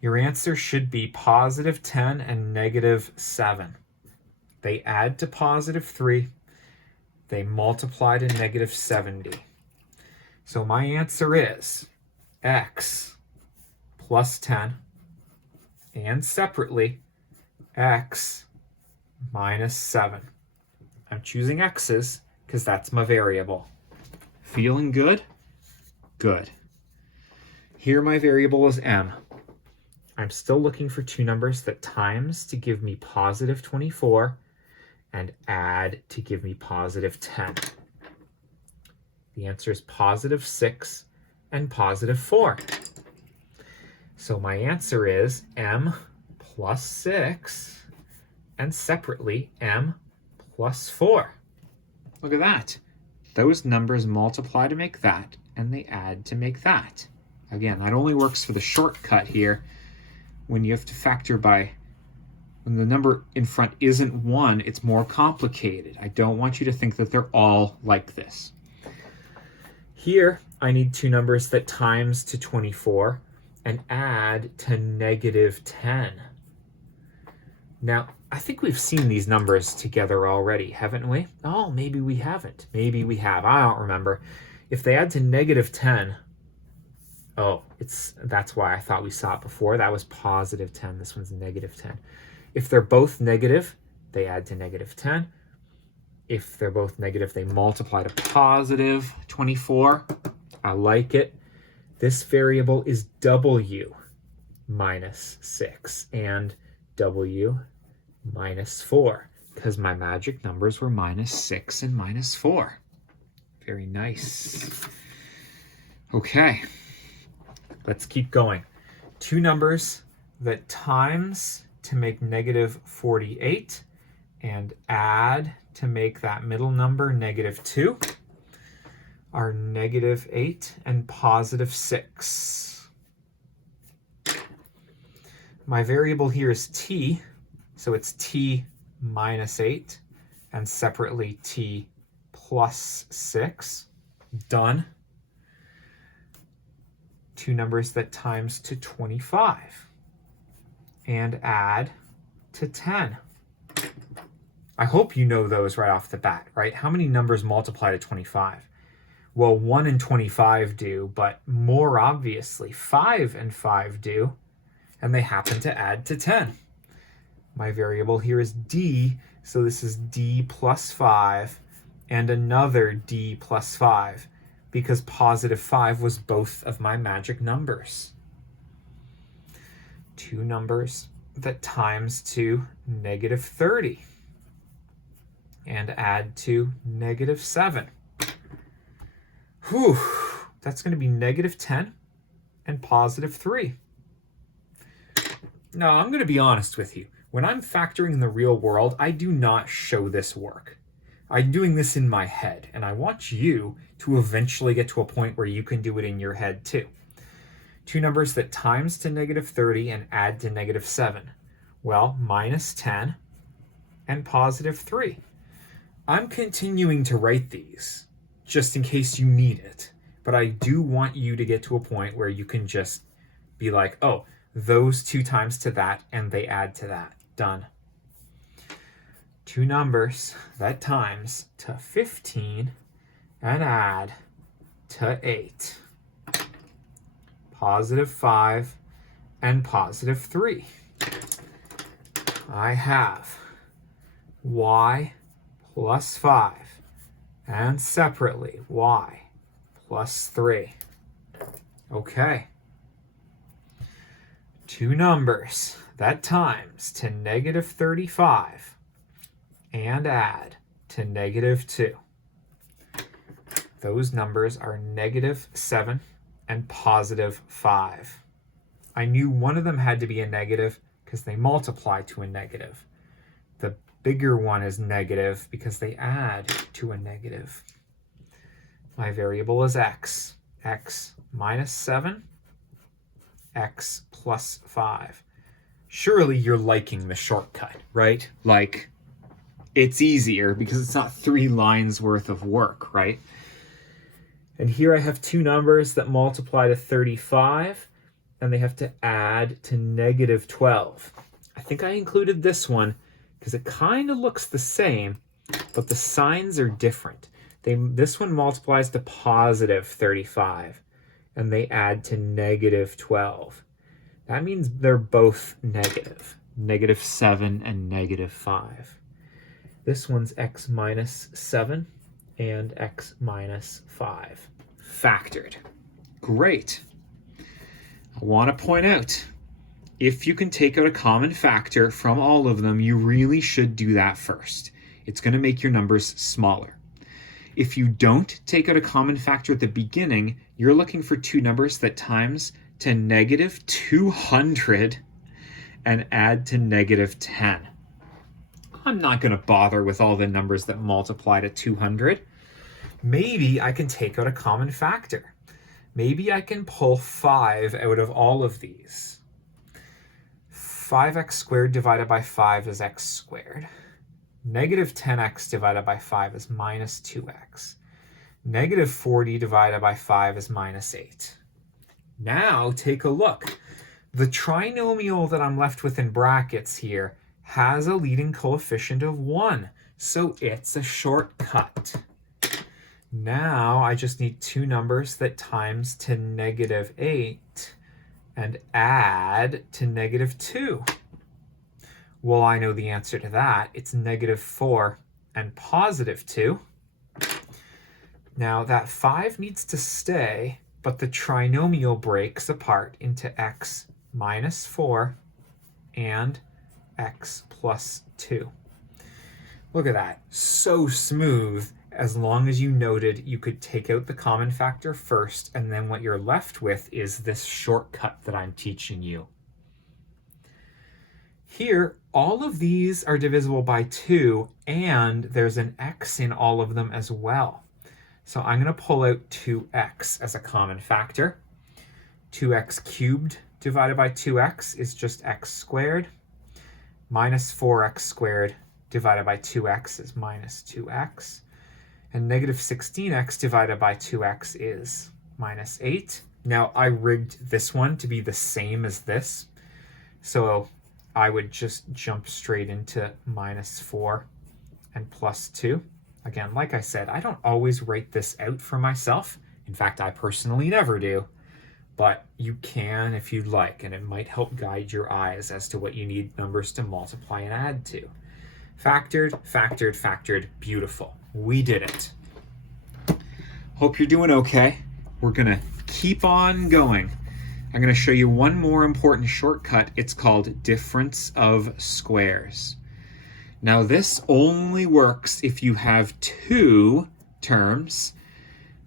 Your answer should be positive 10 and negative 7. They add to positive 3. They multiply to negative 70. So my answer is x plus 10 and separately x minus 7. I'm choosing x's because that's my variable. Feeling good? Good. Here my variable is m. I'm still looking for 2 numbers that times to give me positive 24 and add to give me positive 10. The answer is positive 6 and positive 4. So my answer is m plus 6 and separately m plus 4. Look at that. Those numbers multiply to make that, and they add to make that. Again, that only works for the shortcut here. When you have to factor by, when the number in front isn't 1, it's more complicated. I don't want you to think that they're all like this. Here, I need 2 numbers that times to 24 and add to negative 10. Now, I think we've seen these numbers together already, haven't we? Oh, maybe we haven't. Maybe we have. I don't remember. If they add to negative 10, oh, that's why I thought we saw it before. That was positive 10. This one's negative 10. If they're both negative, they add to negative 10. If they're both negative, they multiply to positive 24. I like it. This variable is w minus 6 and w minus 4 because my magic numbers were minus 6 and minus 4. Very nice. Okay, let's keep going. Two numbers that times to make negative 48 and add to make that middle number negative 2 are negative 8 and positive 6. My variable here is t, so it's t minus 8 and separately t plus 6. Done. Two numbers that times to 25 and add to 10. I hope you know those right off the bat, right? How many numbers multiply to 25? Well, 1 and 25 do, but more obviously 5 and 5 do, and they happen to add to 10. My variable here is d, so this is d plus 5 and another d plus 5 because positive 5 was both of my magic numbers. Two numbers that times to negative 30 and add to negative 7. Whew, that's going to be negative 10 and positive 3. Now, I'm going to be honest with you. When I'm factoring in the real world, I do not show this work. I'm doing this in my head, and I want you to eventually get to a point where you can do it in your head too. Two numbers that times to negative 30 and add to negative 7. Well, minus 10 and positive 3. I'm continuing to write these just in case you need it, but I do want you to get to a point where you can just be like, oh, those two times to that and they add to that. Done. Two numbers that times to 15 and add to 8. Positive 5 and positive 3. I have y plus 5 and separately y plus 3. Okay. Two numbers that times to negative 35 and add to negative 2. Those numbers are negative 7 and positive 5. I knew one of them had to be a negative because they multiply to a negative. The bigger one is negative because they add to a negative. My variable is x. X minus 7, x plus 5. Surely you're liking the shortcut, right? Like, it's easier because it's not 3 lines worth of work, right? And here I have two numbers that multiply to 35, and they have to add to negative 12. I think I included this one because it kind of looks the same, but the signs are different. This one multiplies to positive 35, and they add to negative 12. That means they're both negative. Negative 7 and negative 5. This one's x minus 7 and x minus 5. Factored. Great. I want to point out, if you can take out a common factor from all of them, you really should do that first. It's going to make your numbers smaller. If you don't take out a common factor at the beginning, you're looking for two numbers that times to negative 200 and add to negative 10. I'm not going to bother with all the numbers that multiply to 200. Maybe I can take out a common factor. Maybe I can pull 5 out of all of these. 5x squared divided by 5 is x squared. Negative 10x divided by 5 is minus 2x. Negative 40 divided by 5 is minus 8. Now take a look. The trinomial that I'm left with in brackets here has a leading coefficient of 1, so it's a shortcut. Now I just need two numbers that times to negative 8 and add to negative 2. Well, I know the answer to that. It's negative 4 and positive 2. Now that 5 needs to stay, but the trinomial breaks apart into x minus 4 and x plus 2. Look at that. So smooth. As long as you noted you could take out the common factor first, and then what you're left with is this shortcut that I'm teaching you. Here, all of these are divisible by 2, and there's an x in all of them as well. So I'm going to pull out 2x as a common factor. 2x cubed divided by 2x is just x squared. Minus 4x squared divided by 2x is minus 2x. And negative 16x divided by 2x is minus 8. Now, I rigged this one to be the same as this. So I would just jump straight into minus 4 and plus 2. Again, like I said, I don't always write this out for myself. In fact, I personally never do. But you can if you'd like, and it might help guide your eyes as to what you need numbers to multiply and add to. Factored, factored, factored, beautiful. We did it. Hope you're doing okay. We're gonna keep on going. I'm gonna show you one more important shortcut. It's called difference of squares. Now this only works if you have 2 terms.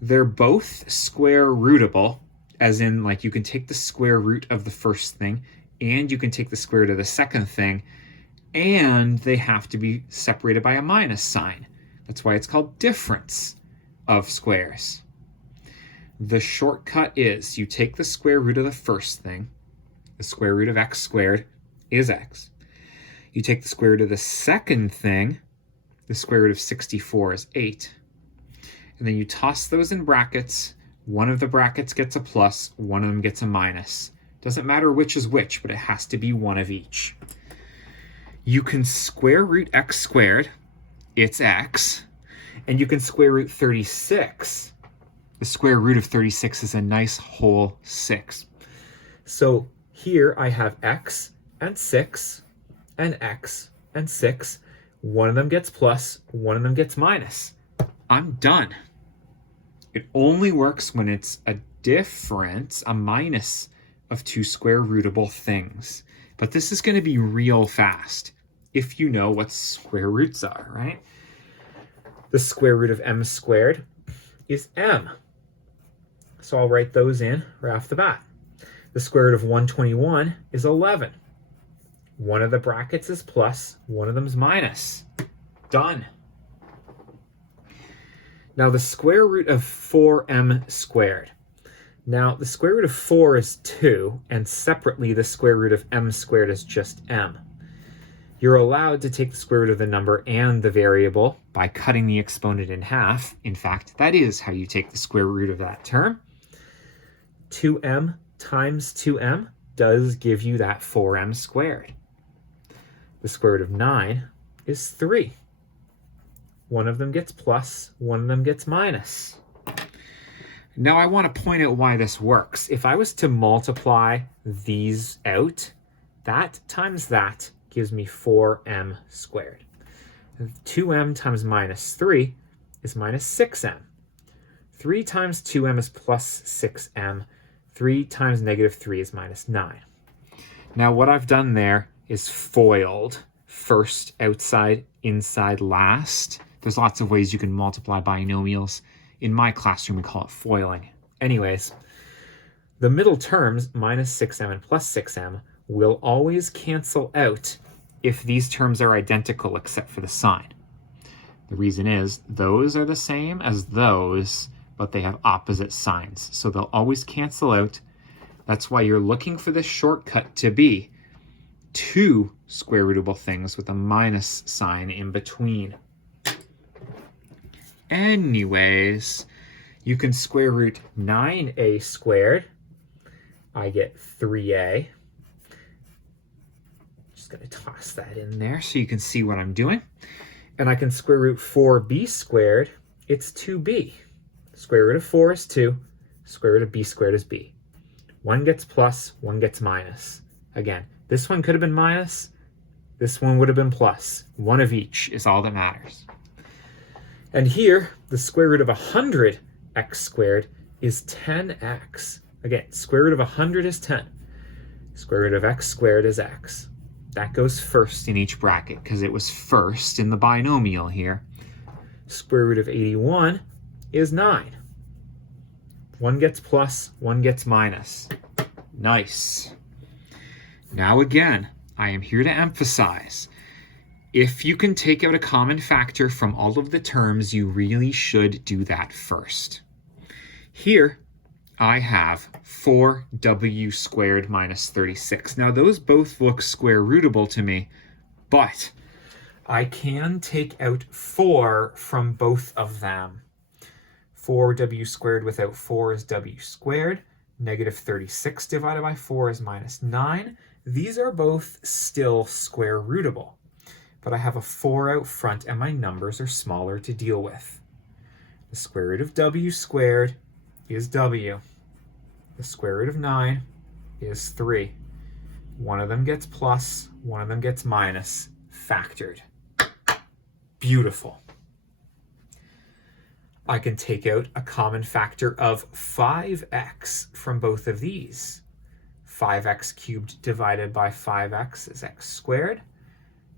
They're both square rootable, as in like you can take the square root of the first thing and you can take the square root of the second thing, and they have to be separated by a minus sign. That's why it's called difference of squares. The shortcut is you take the square root of the first thing, the square root of x squared is x. You take the square root of the second thing, the square root of 64 is 8. And then you toss those in brackets. One of the brackets gets a plus, one of them gets a minus. Doesn't matter which is which, but it has to be one of each. You can square root x squared, it's x, and you can square root 36. The square root of 36 is a nice whole 6. So here I have x and 6 and x and 6. One of them gets plus, one of them gets minus. I'm done. It only works when it's a difference, a minus of 2 square rootable things. But this is going to be real fast if you know what square roots are, right? The square root of m squared is m. So I'll write those in right off the bat. The square root of 121 is 11. One of the brackets is plus, one of them's minus. Done. Now the square root of 4m squared. Now the square root of 4 is 2, and separately the square root of m squared is just m. You're allowed to take the square root of the number and the variable by cutting the exponent in half. In fact, that is how you take the square root of that term. 2m times 2m does give you that 4m squared. The square root of 9 is 3. One of them gets plus, one of them gets minus. Now I want to point out why this works. If I was to multiply these out, that times that gives me 4m squared. 2m times minus 3 is minus 6m. 3 times 2m is plus 6m. 3 times negative 3 is minus 9. Now what I've done there is foiled. First, outside, inside, last. There's lots of ways you can multiply binomials. In my classroom, we call it foiling. Anyways, the middle terms, minus 6m and plus 6m, will always cancel out if these terms are identical except for the sign. The reason is those are the same as those, but they have opposite signs. So they'll always cancel out. That's why you're looking for this shortcut to be 2 square rootable things with a minus sign in between. Anyways, you can square root 9a squared. I get 3a. Just going to toss that in there so you can see what I'm doing. And I can square root 4b squared. It's 2b. Square root of 4 is 2. Square root of b squared is b. One gets plus, one gets minus. Again, this one could have been minus. This one would have been plus. One of each is all that matters. And here, the square root of 100x squared is 10x. Again, square root of 100 is 10. Square root of x squared is x. That goes first in each bracket because it was first in the binomial here. Square root of 81 is 9. One gets plus, one gets minus. Nice. Now again, I am here to emphasize, if you can take out a common factor from all of the terms, you really should do that first. Here, I have 4w squared minus 36. Now, those both look square rootable to me, but I can take out 4 from both of them. 4w squared without 4 is w squared. Negative 36 divided by 4 is minus 9. These are both still square rootable, but I have a 4 out front and my numbers are smaller to deal with. The square root of w squared is w. The square root of 9 is 3. One of them gets plus, one of them gets minus, factored. Beautiful. I can take out a common factor of 5x from both of these. 5x cubed divided by 5x is x squared.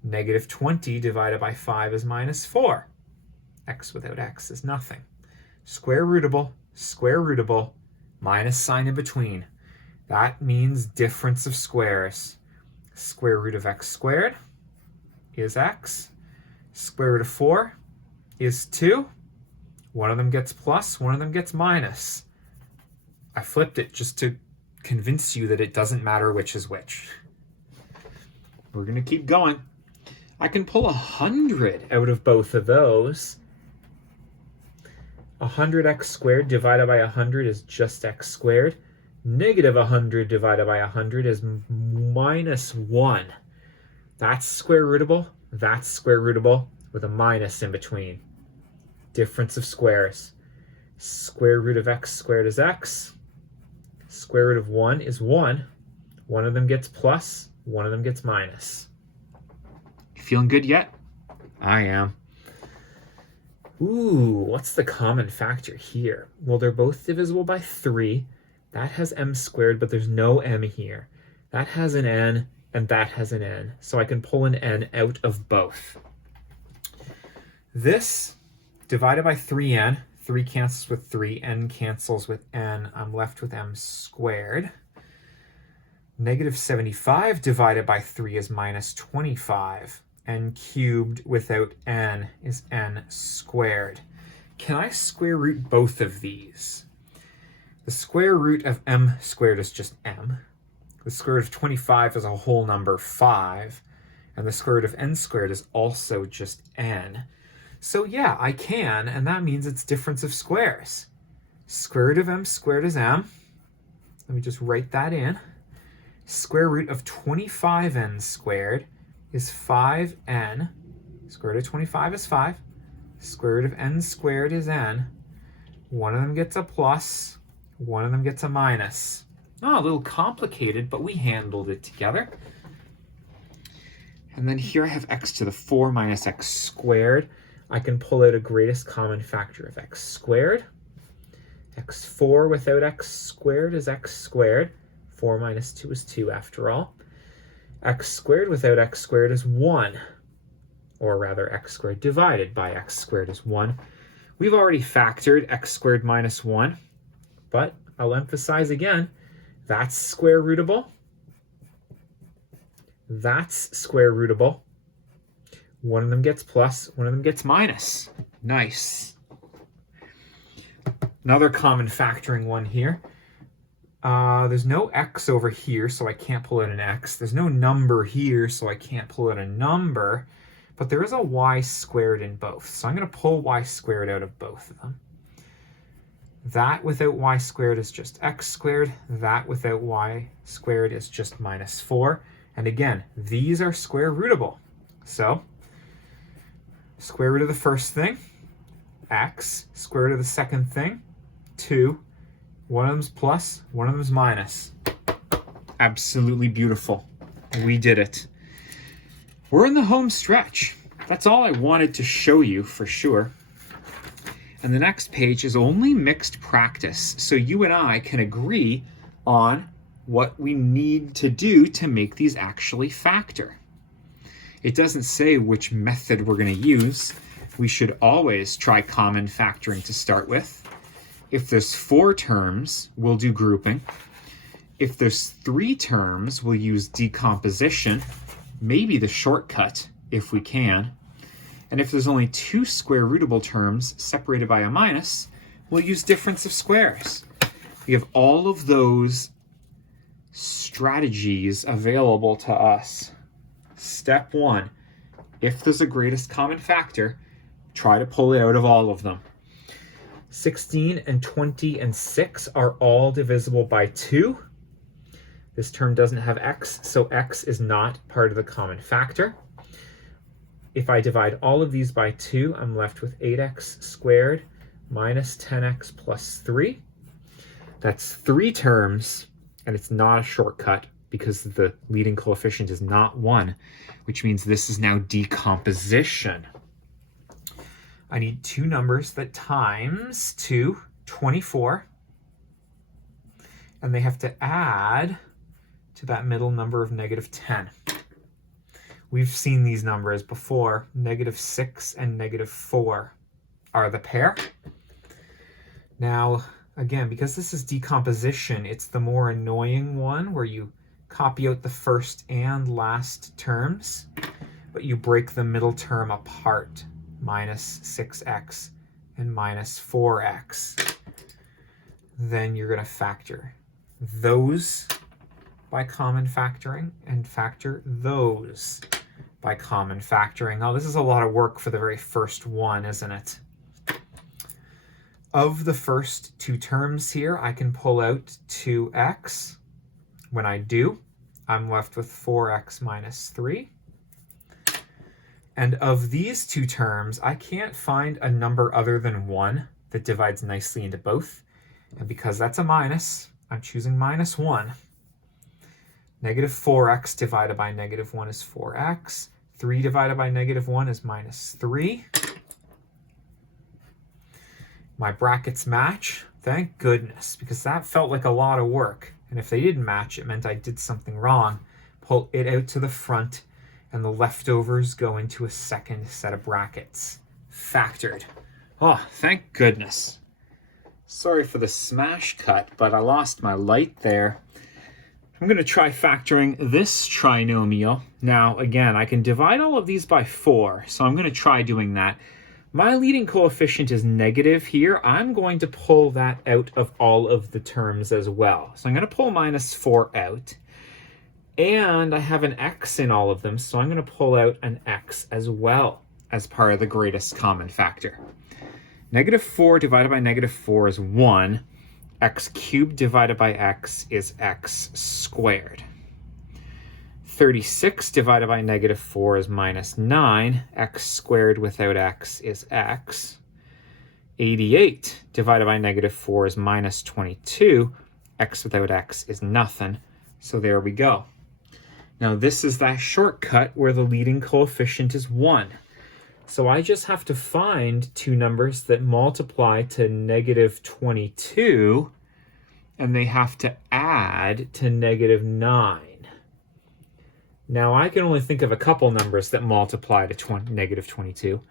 Negative 20 divided by 5 is minus 4. X without x is nothing. Square rootable, minus sign in between. That means difference of squares. Square root of x squared is x. Square root of 4 is 2. One of them gets plus, one of them gets minus. I flipped it just to convince you that it doesn't matter which is which. We're going to keep going. I can pull 100 out of both of those. 100x squared divided by 100 is just x squared. Negative 100 divided by 100 is minus 1. That's square rootable. That's square rootable with a minus in between. Difference of squares. Square root of x squared is x. Square root of 1 is 1. One of them gets plus, one of them gets minus. You feeling good yet? I am. Ooh, what's the common factor here? Well, they're both divisible by 3. That has m squared, but there's no m here. That has an n, and that has an n. So I can pull an n out of both. This divided by 3n, 3 cancels with 3, n cancels with n, I'm left with m squared. Negative 75 divided by 3 is minus 25. N cubed without n is n squared. Can I square root both of these? The square root of m squared is just m. The square root of 25 is a whole number 5. And the square root of n squared is also just n. So yeah, I can, and that means it's difference of squares. Square root of m squared is m. Let me just write that in. Square root of 25n squared is 5n. Square root of 25 is 5. Square root of n squared is n. One of them gets a plus, one of them gets a minus. Oh, a little complicated, but we handled it together. And then here I have x to the 4 minus x squared. I can pull out a greatest common factor of x squared. x4 without x squared is x squared. 4 minus 2 is 2 after all. X squared without x squared is 1. Or rather, x squared divided by x squared is 1. We've already factored x squared minus 1. But I'll emphasize again, that's square rootable. That's square rootable. One of them gets plus, one of them gets minus. Nice. Another common factoring one here. There's no x over here, so I can't pull out an x. There's no number here, so I can't pull out a number. But there is a y squared in both. So I'm going to pull y squared out of both of them. That without y squared is just x squared. That without y squared is just minus 4. And again, these are square rootable. So square root of the first thing, x. Square root of the second thing, 2. One of them's plus, one of them's minus. Absolutely beautiful. We did it. We're in the home stretch. That's all I wanted to show you for sure. And the next page is only mixed practice, so you and I can agree on what we need to do to make these actually factor. It doesn't say which method we're going to use. We should always try common factoring to start with. If there's 4 terms, we'll do grouping. If there's 3 terms, we'll use decomposition, maybe the shortcut if we can. And if there's only 2 square rootable terms separated by a minus, we'll use difference of squares. We have all of those strategies available to us. Step 1, if there's a greatest common factor, try to pull it out of all of them. 16 and 20 and 6 are all divisible by 2. This term doesn't have x, so x is not part of the common factor. If I divide all of these by 2, I'm left with 8x squared minus 10x plus 3. That's 3 terms, and it's not a shortcut because the leading coefficient is not 1, which means this is now decomposition. I need 2 numbers that times to 24, and they have to add to that middle number of negative 10. We've seen these numbers before. Negative 6 and negative 4 are the pair. Now, again, because this is decomposition, it's the more annoying one where you copy out the first and last terms, but you break the middle term apart, minus 6x and minus 4x. Then you're going to factor those by common factoring and factor those by common factoring. Oh, this is a lot of work for the very first one, isn't it? Of the first 2 terms here, I can pull out 2x. When I do, I'm left with 4x minus 3. And of these 2 terms, I can't find a number other than 1 that divides nicely into both. And because that's a minus, I'm choosing minus 1. Negative 4x divided by negative 1 is 4x. 3 divided by negative 1 is minus 3. My brackets match. Thank goodness, because that felt like a lot of work. And if they didn't match, it meant I did something wrong. Pull it out to the front, and the leftovers go into a second set of brackets. Factored. Oh, thank goodness. Sorry for the smash cut, but I lost my light there. I'm going to try factoring this trinomial. Now, again, I can divide all of these by 4, so I'm going to try doing that. My leading coefficient is negative here. I'm going to pull that out of all of the terms as well. So I'm going to pull minus 4 out. And I have an x in all of them, so I'm going to pull out an x as well as part of the greatest common factor. Negative 4 divided by negative 4 is 1. X cubed divided by x is x squared. 36 divided by negative 4 is minus 9. X squared without x is x. 88 divided by negative 4 is minus 22. X without x is nothing. So there we go. Now this is that shortcut where the leading coefficient is 1. So I just have to find 2 numbers that multiply to negative 22, and they have to add to negative 9. Now I can only think of a couple numbers that multiply to negative 22.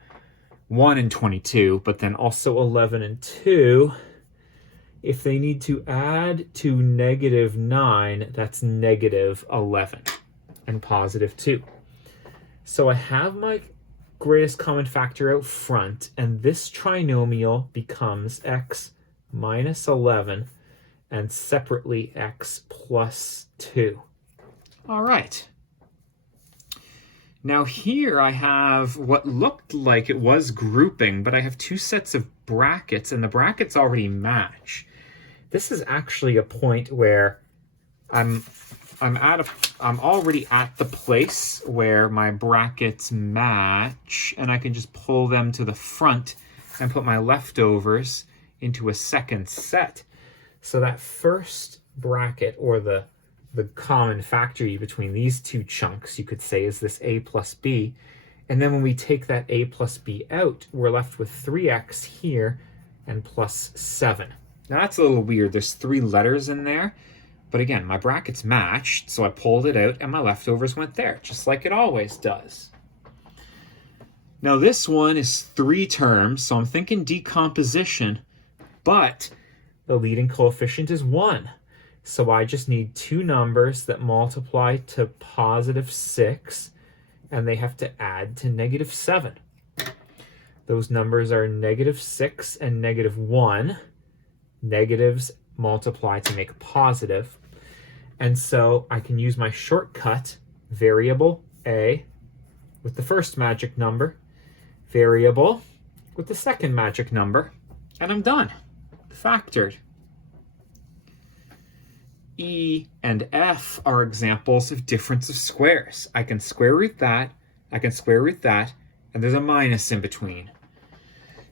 1 and 22, but then also 11 and 2. If they need to add to negative 9, that's negative 11 and positive 2. So I have my greatest common factor out front, and this trinomial becomes x minus 11 and separately x plus 2. All right. Now here I have what looked like it was grouping, but I have 2 sets of brackets, and the brackets already match. This is actually a point where I'm already at the place where my brackets match, and I can just pull them to the front and put my leftovers into a second set. So that first bracket, or the common factor between these 2 chunks, you could say, is this a plus b. And then when we take that a plus b out, we're left with 3x here and plus 7. Now that's a little weird. There's 3 letters in there. But again, my brackets matched, so I pulled it out and my leftovers went there, just like it always does. Now this one is 3 terms, so I'm thinking decomposition, but the leading coefficient is 1. So I just need 2 numbers that multiply to positive 6, and they have to add to negative 7. Those numbers are negative 6 and negative 1. Negatives multiply to make positive. And so I can use my shortcut, variable a with the first magic number, variable with the second magic number, and I'm done. Factored. E and F are examples of difference of squares. I can square root that, I can square root that, and there's a minus in between.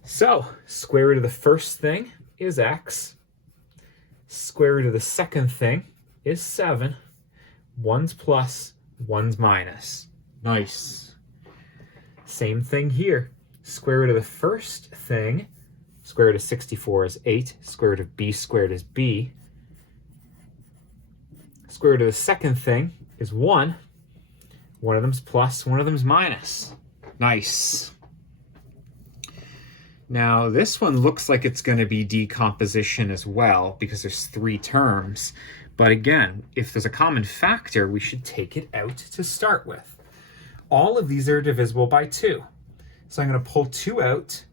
So, square root of the first thing is x. Square root of the second thing is 7. 1's plus, 1's minus. Nice. Same thing here. Square root of the first thing, square root of 64 is 8. Square root of b squared is b. Square root of the second thing is 1. One of them's plus, one of them's minus. Nice. Now this one looks like it's going to be decomposition as well because there's 3 terms. But again, if there's a common factor, we should take it out to start with. All of these are divisible by 2. So I'm going to pull 2 out.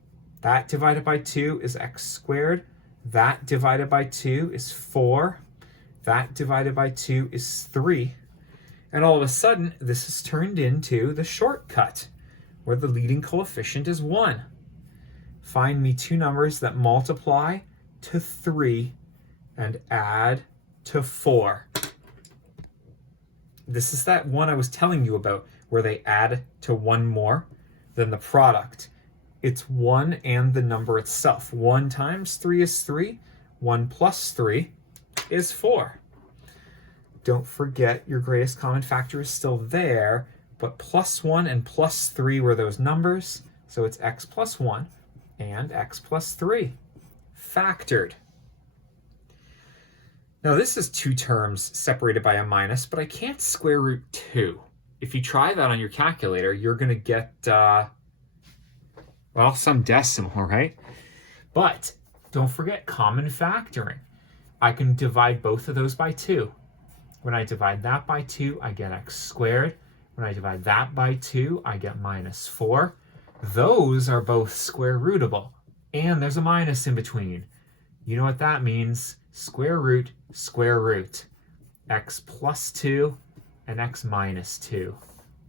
That divided by 2 is x squared. That divided by 2 is 4. That divided by 2 is 3. And all of a sudden, this is turned into the shortcut, where the leading coefficient is 1. Find me 2 numbers that multiply to 3 and add to 4. This is that one I was telling you about, where they add to 1 more than the product. It's 1 and the number itself. 1 times 3 is 3. 1 plus 3 is 4. Don't forget your greatest common factor is still there, but plus 1 and plus 3 were those numbers, so it's x plus 1 and x plus 3. Factored. Now this is 2 terms separated by a minus, but I can't square root 2. If you try that on your calculator, you're going to get, well, some decimal, right? But don't forget common factoring. I can divide both of those by 2. When I divide that by 2, I get x squared. When I divide that by 2, I get minus 4. Those are both square rootable, and there's a minus in between. You know what that means? Square root, x plus 2 and x minus 2.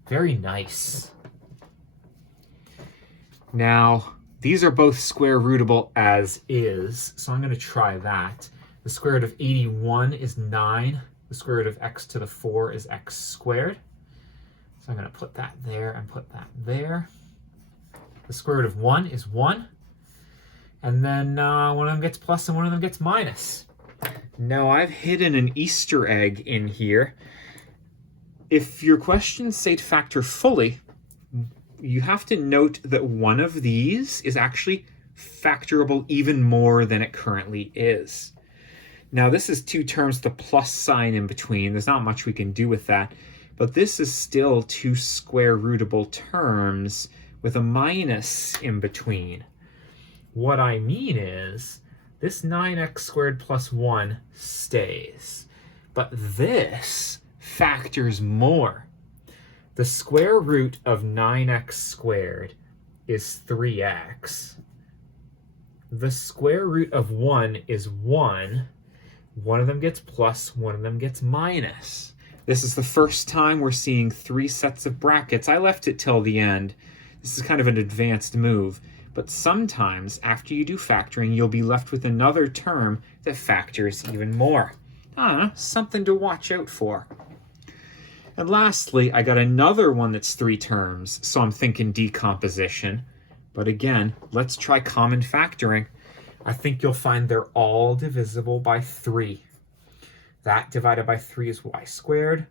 Very nice. Now, these are both square rootable as is, so I'm going to try that. The square root of 81 is 9. The square root of x to the 4 is x squared. So I'm going to put that there and put that there. The square root of 1 is 1. And then one of them gets plus and one of them gets minus. Now I've hidden an Easter egg in here. If your questions say to factor fully, you have to note that one of these is actually factorable even more than it currently is. Now this is 2 terms with a plus sign in between. There's not much we can do with that. But this is still 2 square rootable terms with a minus in between. What I mean is, this 9x squared plus 1 stays. But this factors more. The square root of 9x squared is 3x. The square root of 1 is 1. One of them gets plus, one of them gets minus. This is the first time we're seeing 3 sets of brackets. I left it till the end. This is kind of an advanced move. But sometimes, after you do factoring, you'll be left with another term that factors even more. Something to watch out for. And lastly, I got another one that's 3 terms, so I'm thinking decomposition. But again, let's try common factoring. I think you'll find they're all divisible by 3. That divided by 3 is y squared.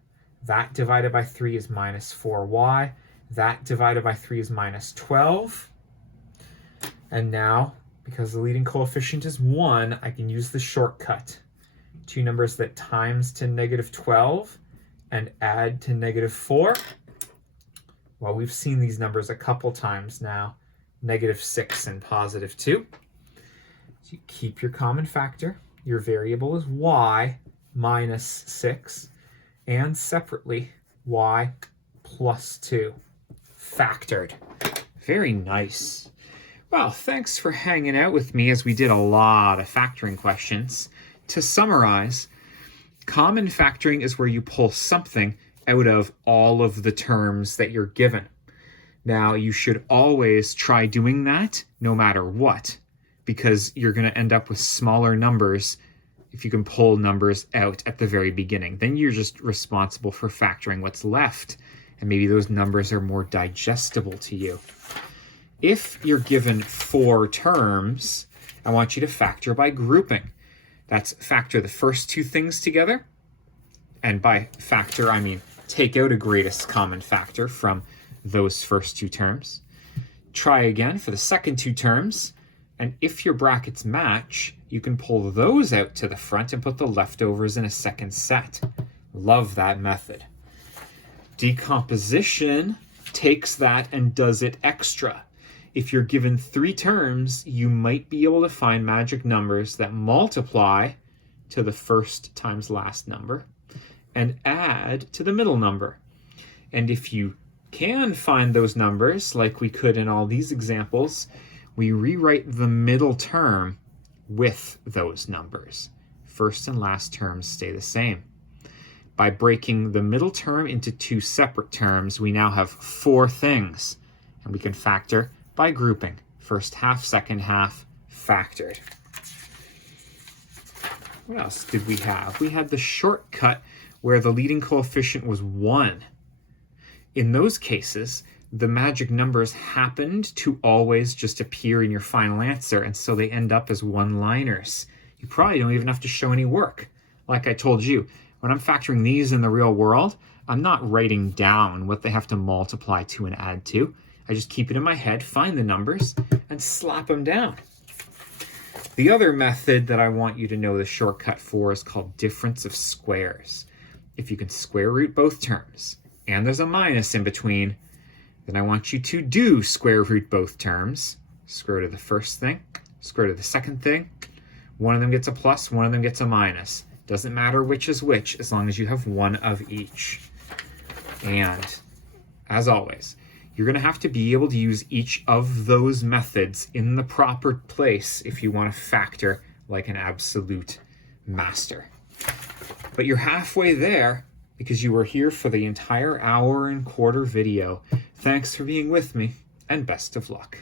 That divided by 3 is minus 4y. That divided by 3 is minus 12. And now because the leading coefficient is 1, I can use the shortcut. Two numbers that times to -12 and add to -4. Well, we've seen these numbers a couple times now, -6 and +2. So you keep your common factor. Your variable is y minus 6, and separately, y plus 2, factored. Very nice. Well, thanks for hanging out with me as we did a lot of factoring questions. To summarize, common factoring is where you pull something out of all of the terms that you're given. Now, you should always try doing that no matter what, because you're going to end up with smaller numbers if you can pull numbers out at the very beginning. Then you're just responsible for factoring what's left, and maybe those numbers are more digestible to you. If you're given 4 terms, I want you to factor by grouping. That's factor the first 2 things together, and by factor, I mean take out a greatest common factor from those first 2 terms. Try again for the second 2 terms, and if your brackets match, you can pull those out to the front and put the leftovers in a second set. Love that method. Decomposition takes that and does it extra. If you're given 3 terms, you might be able to find magic numbers that multiply to the first times last number and add to the middle number. And if you can find those numbers, like we could in all these examples, we rewrite the middle term with those numbers. First and last terms stay the same. By breaking the middle term into 2 separate terms, we now have 4 things, and we can factor by grouping. First half, second half, factored. What else did we have? We had the shortcut where the leading coefficient was 1. In those cases, the magic numbers happened to always just appear in your final answer, and so they end up as one-liners. You probably don't even have to show any work. Like I told you, when I'm factoring these in the real world, I'm not writing down what they have to multiply to and add to. I just keep it in my head, find the numbers, and slap them down. The other method that I want you to know the shortcut for is called difference of squares. If you can square root both terms, and there's a minus in between, then I want you to do square root both terms. Square root of the first thing, square root of the second thing. One of them gets a plus, one of them gets a minus. Doesn't matter which is which, as long as you have one of each. And, as always, you're going to have to be able to use each of those methods in the proper place if you want to factor like an absolute master. But you're halfway there because you were here for the entire 1.25 hour video. Thanks for being with me, and best of luck.